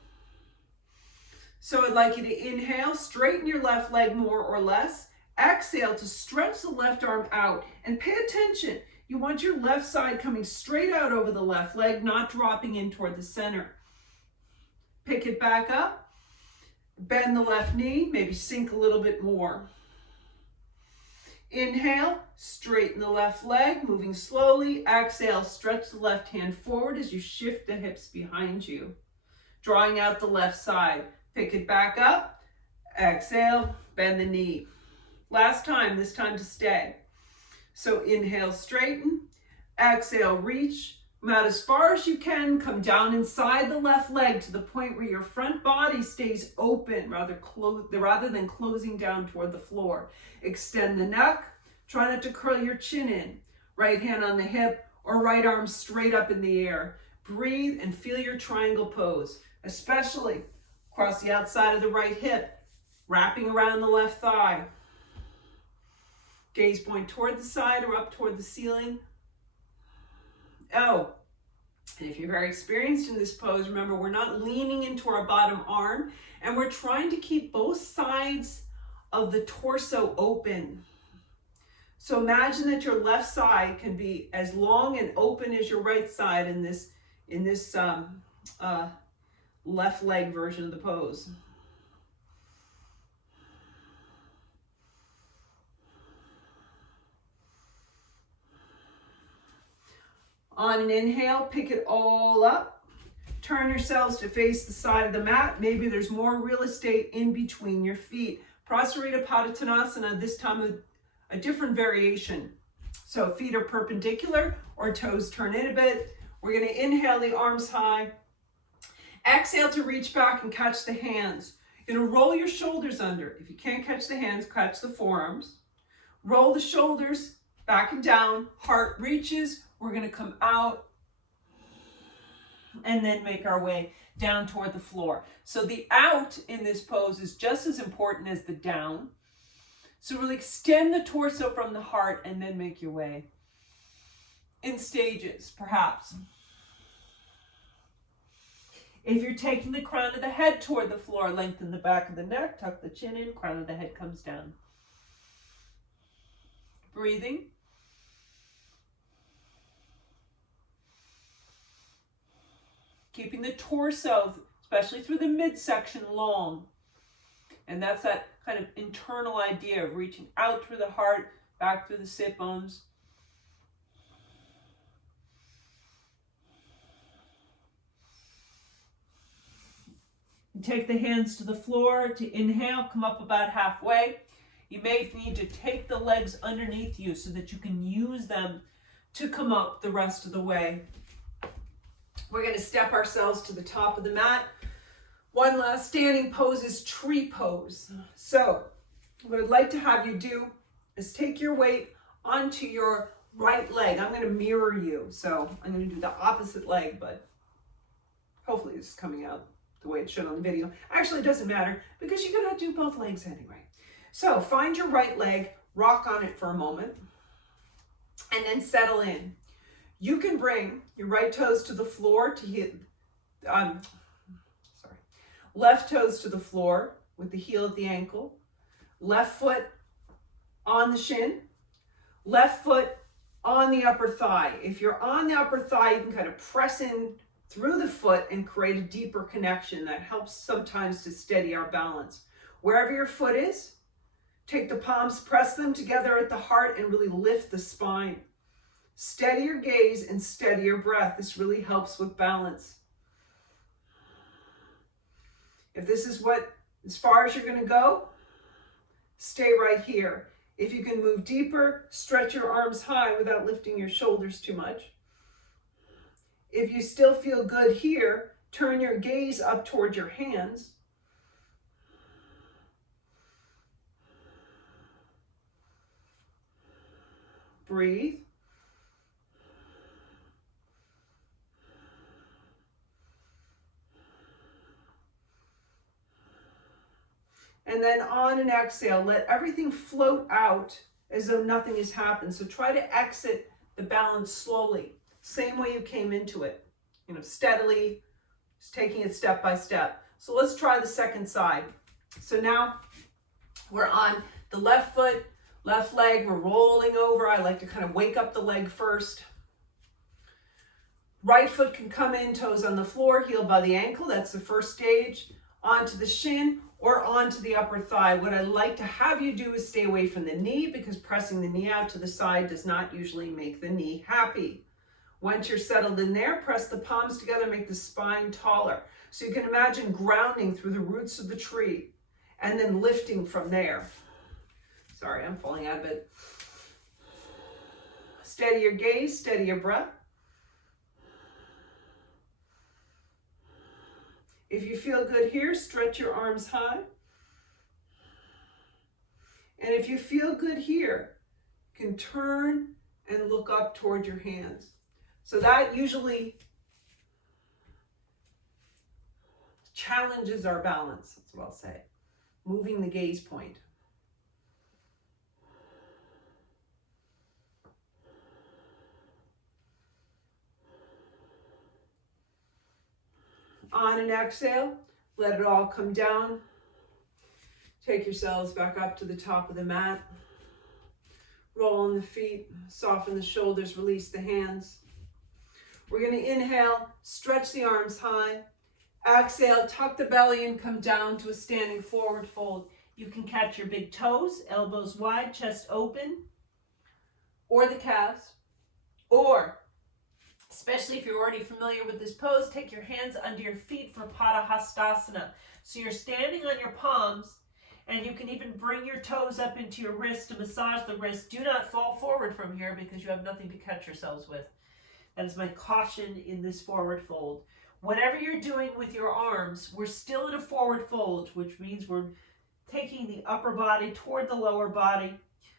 So I'd like you to inhale, straighten your left leg more or less. Exhale to stretch the left arm out. And pay attention. You want your left side coming straight out over the left leg, not dropping in toward the center. Pick it back up. Bend the left knee, maybe sink a little bit more. Inhale, straighten the left leg, moving slowly. Exhale, stretch the left hand forward as you shift the hips behind you. Drawing out the left side. Pick it back up. Exhale, bend the knee. Last time, this time to stay. So inhale, straighten. Exhale, reach. Come out as far as you can. Come down inside the left leg to the point where your front body stays open rather than closing down toward the floor. Extend the neck. Try not to curl your chin in. Right hand on the hip or right arm straight up in the air. Breathe and feel your triangle pose, especially across the outside of the right hip, wrapping around the left thigh. Gaze point toward the side or up toward the ceiling. Oh, and if you're very experienced in this pose, remember we're not leaning into our bottom arm, and we're trying to keep both sides of the torso open. So imagine that your left side can be as long and open as your right side in this left leg version of the pose. On an inhale, pick it all up. Turn yourselves to face the side of the mat. Maybe there's more real estate in between your feet. Prasarita Padottanasana, this time a different variation. So feet are perpendicular or toes turn in a bit. We're going to inhale the arms high. Exhale to reach back and catch the hands. You're going to roll your shoulders under. If you can't catch the hands, catch the forearms. Roll the shoulders back and down. Heart reaches. We're going to come out and then make our way down toward the floor. So the out in this pose is just as important as the down. So really extend the torso from the heart and then make your way in stages, perhaps. If you're taking the crown of the head toward the floor, lengthen the back of the neck, tuck the chin in, crown of the head comes down. Breathing. Keeping the torso, especially through the midsection, long. And that's that kind of internal idea of reaching out through the heart, back through the sit bones. And take the hands to the floor to inhale, come up about halfway. You may need to take the legs underneath you so that you can use them to come up the rest of the way. We're going to step ourselves to the top of the mat. One last standing pose is tree pose. So what I'd like to have you do is take your weight onto your right leg. I'm going to mirror you. So I'm going to do the opposite leg, but hopefully this is coming out the way it should on the video. Actually, it doesn't matter because you're going to do both legs anyway. So find your right leg, rock on it for a moment, and then settle in. You can bring your right toes to the floor to hit, left toes to the floor with the heel at the ankle, left foot on the shin, left foot on the upper thigh. If you're on the upper thigh, you can kind of press in through the foot and create a deeper connection that helps sometimes to steady our balance. Wherever your foot is, take the palms, press them together at the heart and really lift the spine. Steady your gaze and steady your breath. This really helps with balance. If this is as far as you're going to go, stay right here. If you can move deeper, stretch your arms high without lifting your shoulders too much. If you still feel good here, turn your gaze up toward your hands. Breathe. And then on an exhale, let everything float out as though nothing has happened. So try to exit the balance slowly, same way you came into it, steadily, just taking it step by step. So let's try the second side. So now we're on the left foot, left leg, we're rolling over. I like to kind of wake up the leg first. Right foot can come in, toes on the floor, heel by the ankle. That's the first stage. Onto the shin or onto the upper thigh. What I'd like to have you do is stay away from the knee because pressing the knee out to the side does not usually make the knee happy. Once you're settled in there, press the palms together, make the spine taller. So you can imagine grounding through the roots of the tree and then lifting from there. Sorry, I'm falling out of it. Steady your gaze, steady your breath. If you feel good here, stretch your arms high. And if you feel good here, you You can turn and look up toward your hands. So that usually challenges our balance, that's what I'll say. Moving the gaze point. On an exhale, let it all come down. Take yourselves back up to the top of the mat. Roll on the feet, soften the shoulders, release the hands. We're going to inhale, stretch the arms high. Exhale, tuck the belly and come down to a standing forward fold. You can catch your big toes, elbows wide, chest open, or the calves. Or, especially if you're already familiar with this pose, take your hands under your feet for Padahastasana. So you're standing on your palms, and you can even bring your toes up into your wrist to massage the wrist. Do not fall forward from here because you have nothing to catch yourselves with. That is my caution in this forward fold. Whatever you're doing with your arms, we're still in a forward fold, which means we're taking the upper body toward the lower body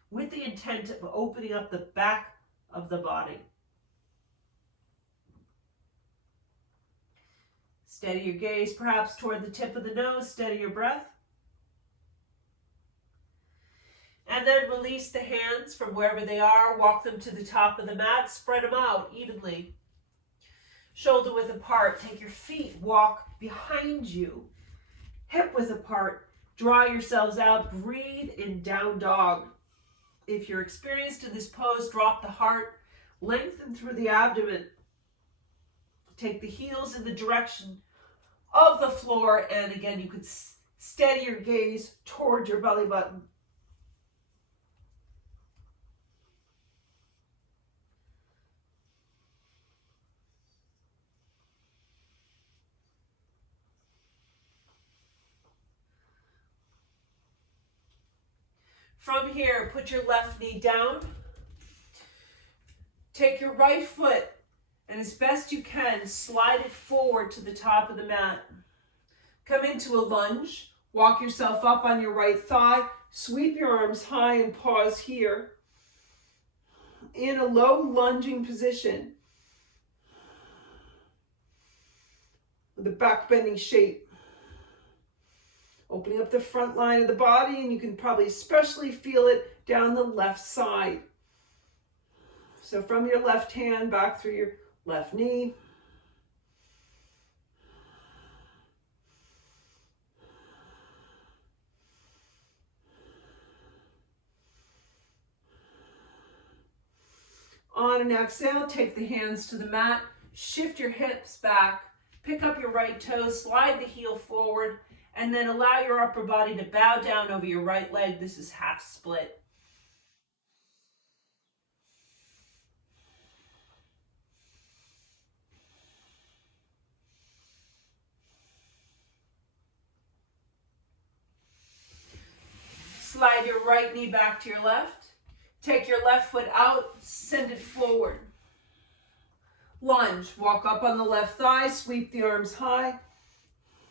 with the intent of opening up the back of the body. Steady your gaze perhaps toward the tip of the nose, steady your breath. And then release the hands from wherever they are, walk them to the top of the mat, spread them out evenly. Shoulder width apart, take your feet, walk behind you, hip width apart, draw yourselves out, breathe in down dog. If you're experienced in this pose, drop the heart, lengthen through the abdomen. Take the heels in the direction of the floor, and again, you could steady your gaze toward your belly button. From here, put your left knee down. Take your right foot and as best you can, slide it forward to the top of the mat. Come into a lunge. Walk yourself up on your right thigh. Sweep your arms high and pause here. In a low lunging position with a back bending shape. Opening up the front line of the body, and you can probably especially feel it down the left side. So from your left hand back through your left knee. On an exhale, take the hands to the mat, shift your hips back, pick up your right toes, slide the heel forward, and then allow your upper body to bow down over your right leg. This is half split. Slide your right knee back to your left. Take your left foot out, send it forward. Lunge, walk up on the left thigh, sweep the arms high.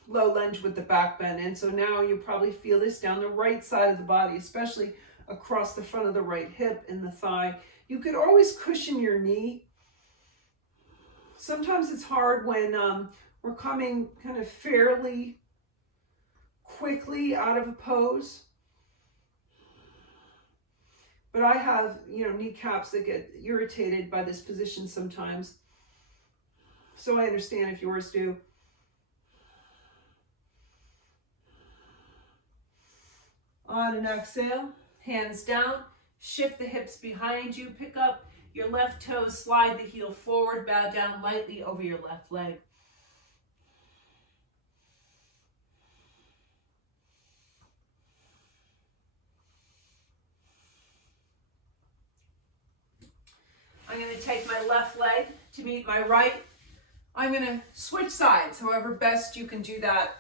Low lunge with the back bend. And so now you probably feel this down the right side of the body, especially across the front of the right hip and the thigh. You could always cushion your knee. Sometimes it's hard when we're coming kind of fairly quickly out of a pose. But I have, kneecaps that get irritated by this position sometimes. So I understand if yours do. On an exhale, hands down, shift the hips behind you, pick up your left toes, slide the heel forward, bow down lightly over your left leg. I'm going to take my left leg to meet my right. I'm going to switch sides, however best you can do that.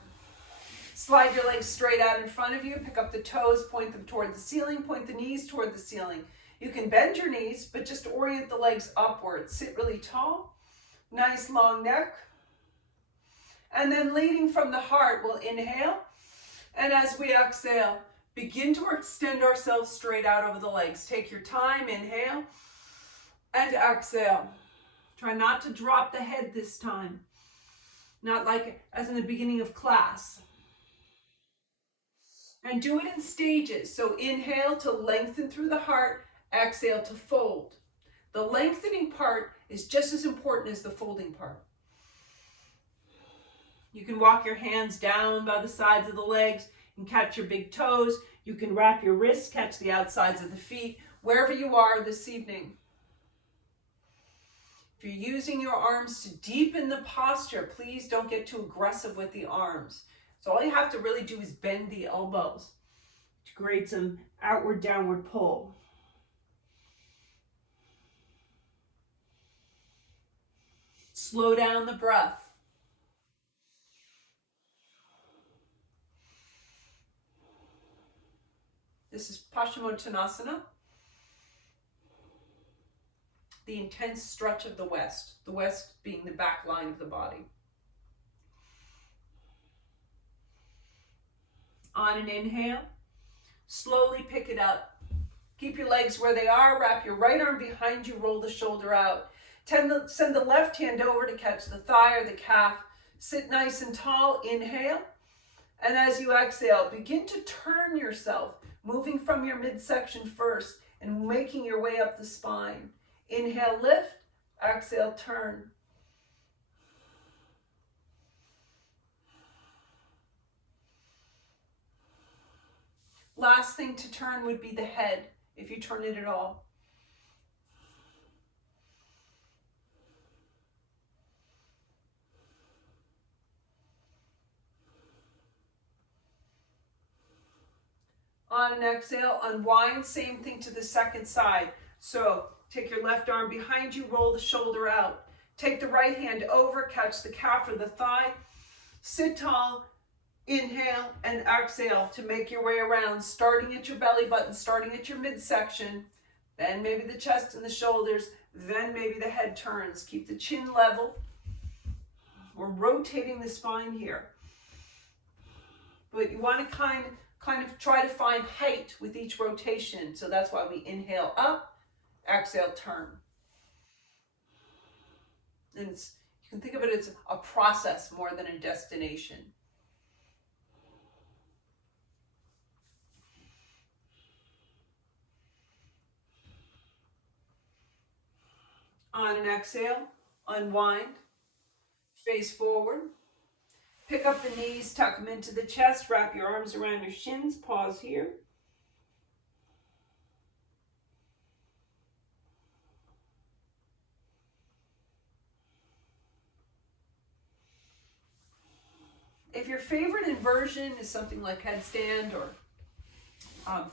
Slide your legs straight out in front of you. Pick up the toes, point them toward the ceiling, point the knees toward the ceiling. You can bend your knees, but just orient the legs upward. Sit really tall. Nice long neck. And then leading from the heart, we'll inhale. And as we exhale, Begin to extend ourselves straight out over the legs. Take your time, inhale and exhale. Try not to drop the head this time. Not like as in the beginning of class. And do it in stages. So inhale to lengthen through the heart, exhale to fold. The lengthening part is just as important as the folding part. You can walk your hands down by the sides of the legs and catch your big toes. You can wrap your wrists, catch the outsides of the feet, wherever you are this evening. If you're using your arms to deepen the posture, please don't get too aggressive with the arms. So all you have to really do is bend the elbows to create some outward downward pull. Slow down the breath. This is Paschimottanasana, the intense stretch of the west being the back line of the body. On an inhale, slowly pick it up. Keep your legs where they are, wrap your right arm behind you, roll the shoulder out. Send the left hand over to catch the thigh or the calf. Sit nice and tall, inhale. And as you exhale, begin to turn yourself, moving from your midsection first and making your way up the spine. Inhale, lift, exhale, turn. Last thing to turn would be the head, if you turn it at all. On an exhale, unwind, same thing to the second side. So take your left arm behind you, roll the shoulder out. Take the right hand over, catch the calf or the thigh. Sit tall, inhale and exhale to make your way around, starting at your belly button, starting at your midsection, then maybe the chest and the shoulders, then maybe the head turns. Keep the chin level. We're rotating the spine here. But you want to kind of try to find height with each rotation. So that's why we inhale up, exhale, turn. And you can think of it as a process more than a destination. On an exhale, unwind, face forward. Pick up the knees, tuck them into the chest, wrap your arms around your shins, pause here. If your favorite inversion is something like headstand or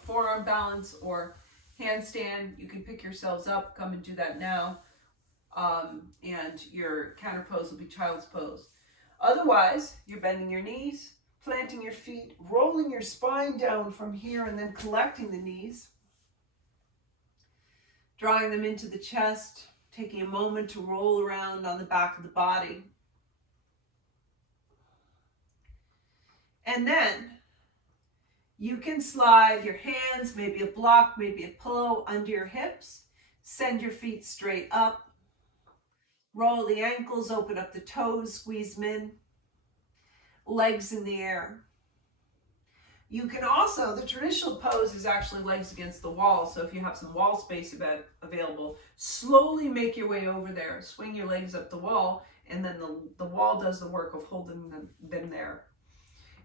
forearm balance or handstand, you can pick yourselves up, come and do that now. And your counter pose will be child's pose. Otherwise, you're bending your knees, planting your feet, rolling your spine down from here, and then collecting the knees, drawing them into the chest, taking a moment to roll around on the back of the body. And then you can slide your hands, maybe a block, maybe a pillow under your hips, send your feet straight up. Roll the ankles, open up the toes, squeeze them in. Legs in the air. You can also, the traditional pose is actually legs against the wall. So if you have some wall space available, slowly make your way over there. Swing your legs up the wall, and then the wall does the work of holding them there.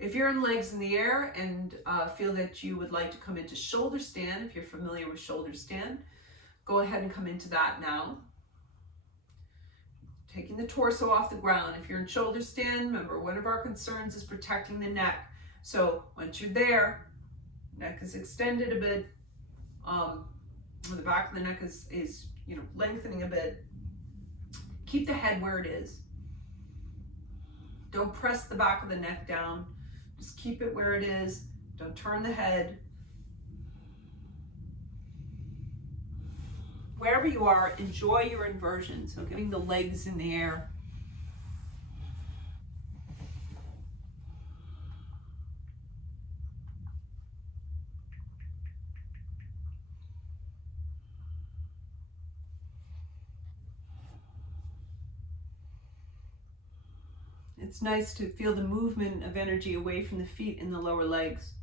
If you're in legs in the air and feel that you would like to come into shoulder stand, if you're familiar with shoulder stand, go ahead and come into that now. Taking the torso off the ground. If you're in shoulder stand, remember, one of our concerns is protecting the neck. So once you're there, neck is extended a bit. The back of the neck is lengthening a bit. Keep the head where it is. Don't press the back of the neck down. Just keep it where it is. Don't turn the head. Wherever you are, enjoy your inversion. So getting the legs in the air. It's nice to feel the movement of energy away from the feet and the lower legs.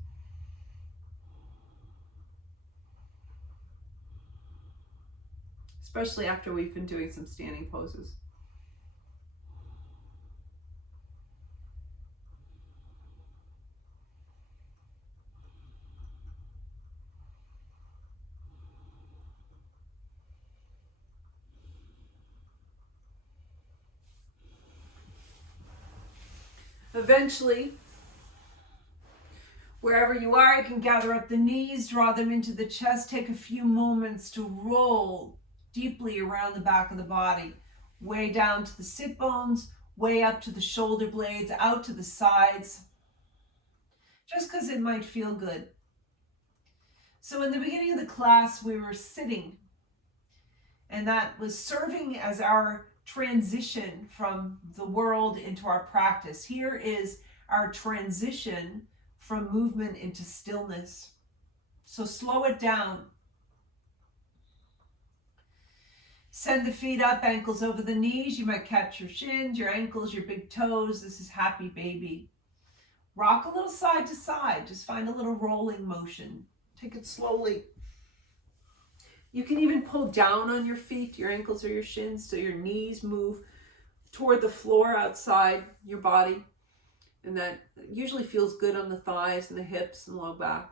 Especially after we've been doing some standing poses. Eventually, wherever you are, you can gather up the knees, draw them into the chest, take a few moments to roll deeply around the back of the body, way down to the sit bones, way up to the shoulder blades, out to the sides, just because it might feel good. So in the beginning of the class, we were sitting, and that was serving as our transition from the world into our practice. Here is our transition from movement into stillness. So slow it down. Send the feet up, ankles over the knees. You might catch your shins, your ankles, your big toes. This is happy baby. Rock a little side to side. Just find a little rolling motion. Take it slowly. You can even pull down on your feet, your ankles or your shins, so your knees move toward the floor outside your body. And that usually feels good on the thighs and the hips and low back.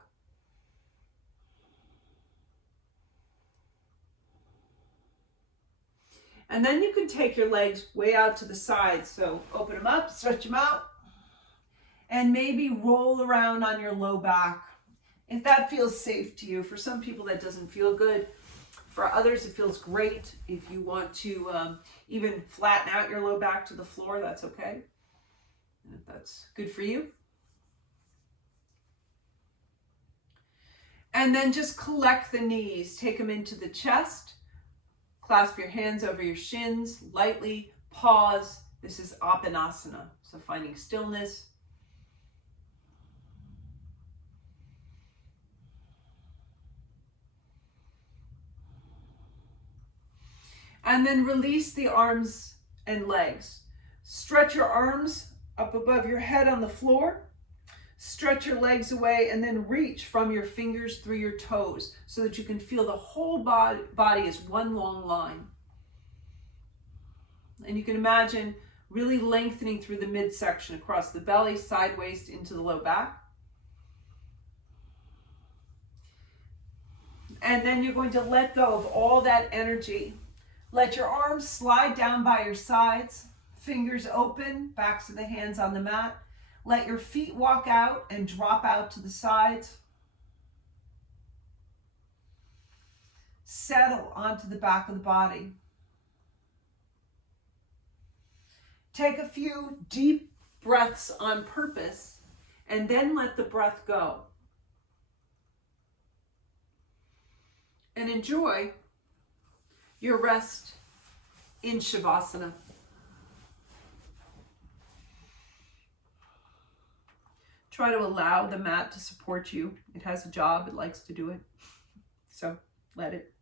And then you can take your legs way out to the side. So open them up, stretch them out, and maybe roll around on your low back. If that feels safe to you. For some people that doesn't feel good. For others it feels great. If you want to even flatten out your low back to the floor, that's okay. And if that's good for you. And then just collect the knees. Take them into the chest. Clasp your hands over your shins. Lightly pause. This is Apanasana. So finding stillness. And then release the arms and legs. Stretch your arms up above your head on the floor. Stretch your legs away and then reach from your fingers through your toes so that you can feel the whole body as one long line. And you can imagine really lengthening through the midsection across the belly, sideways into the low back. And then you're going to let go of all that energy. Let your arms slide down by your sides, fingers open, backs of the hands on the mat. Let your feet walk out and drop out to the sides. Settle onto the back of the body. Take a few deep breaths on purpose, and then let the breath go. And enjoy your rest in Shavasana. Try to allow the mat to support you. It has a job, it likes to do it. So let it.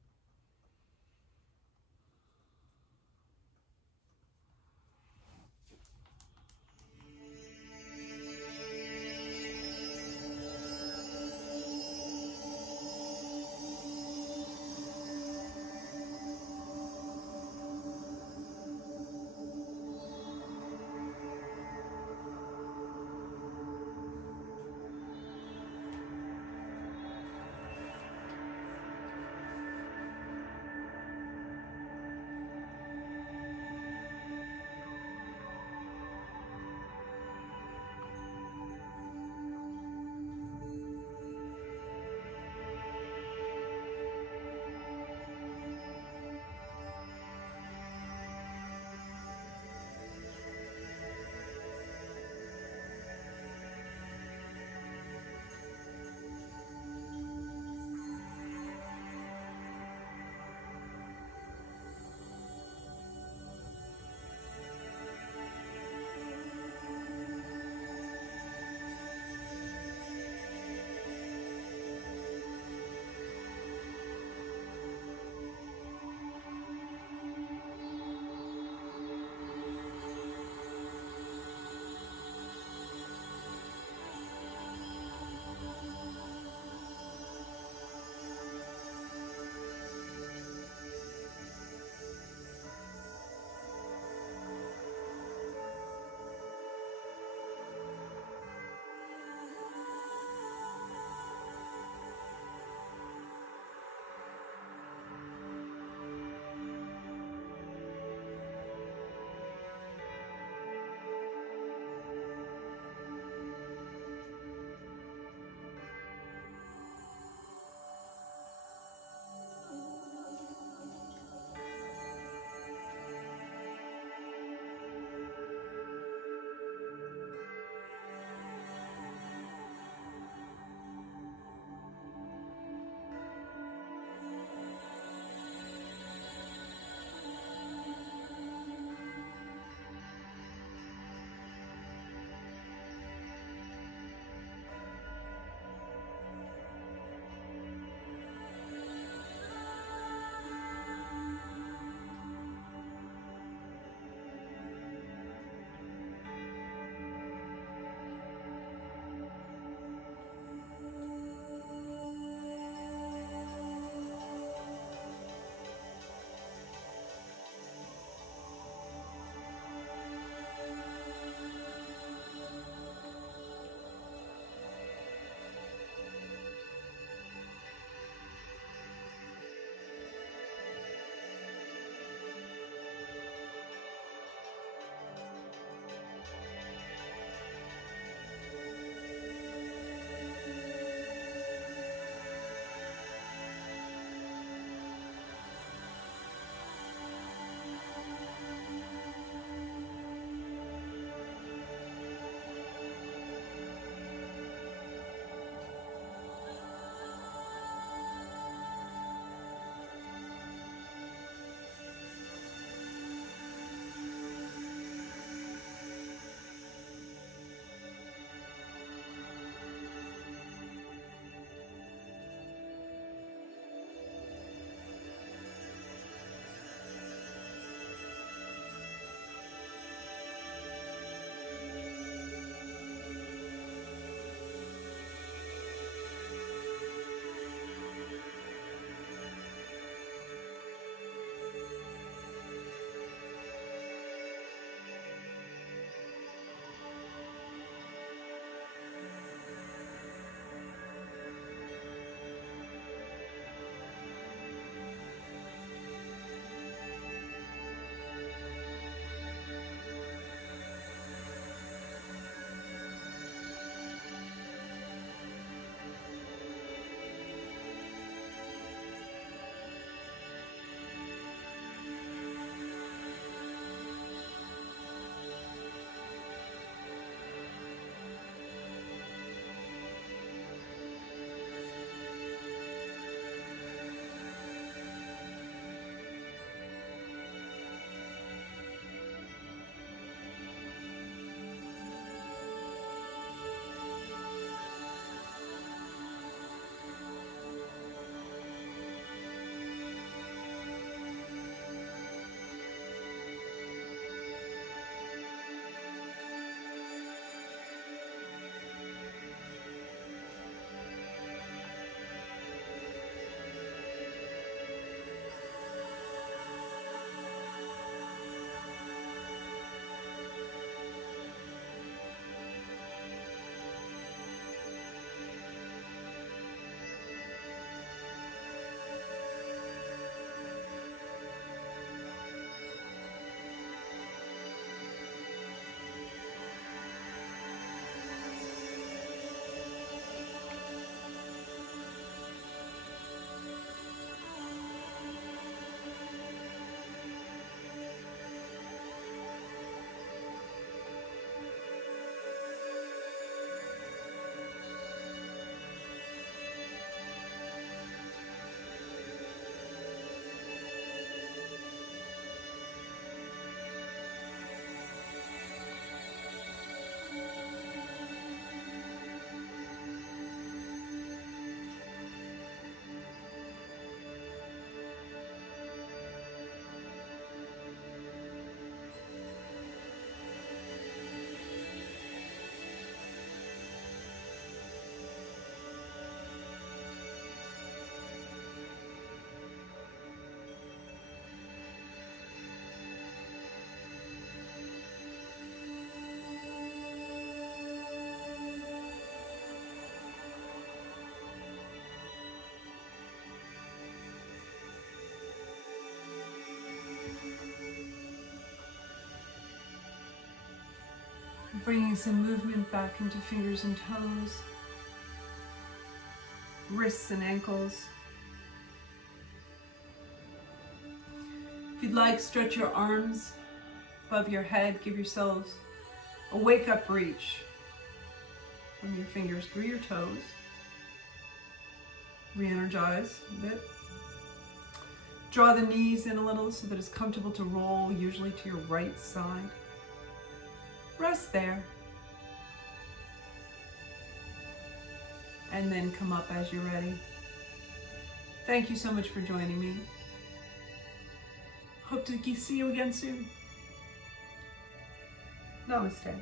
Bringing some movement back into fingers and toes, wrists and ankles. If you'd like, stretch your arms above your head. Give yourselves a wake-up reach from your fingers through your toes. Re-energize a bit. Draw the knees in a little so that it's comfortable to roll, usually to your right side. Rest there. And then come up as you're ready. Thank you so much for joining me. Hope to see you again soon. Namaste.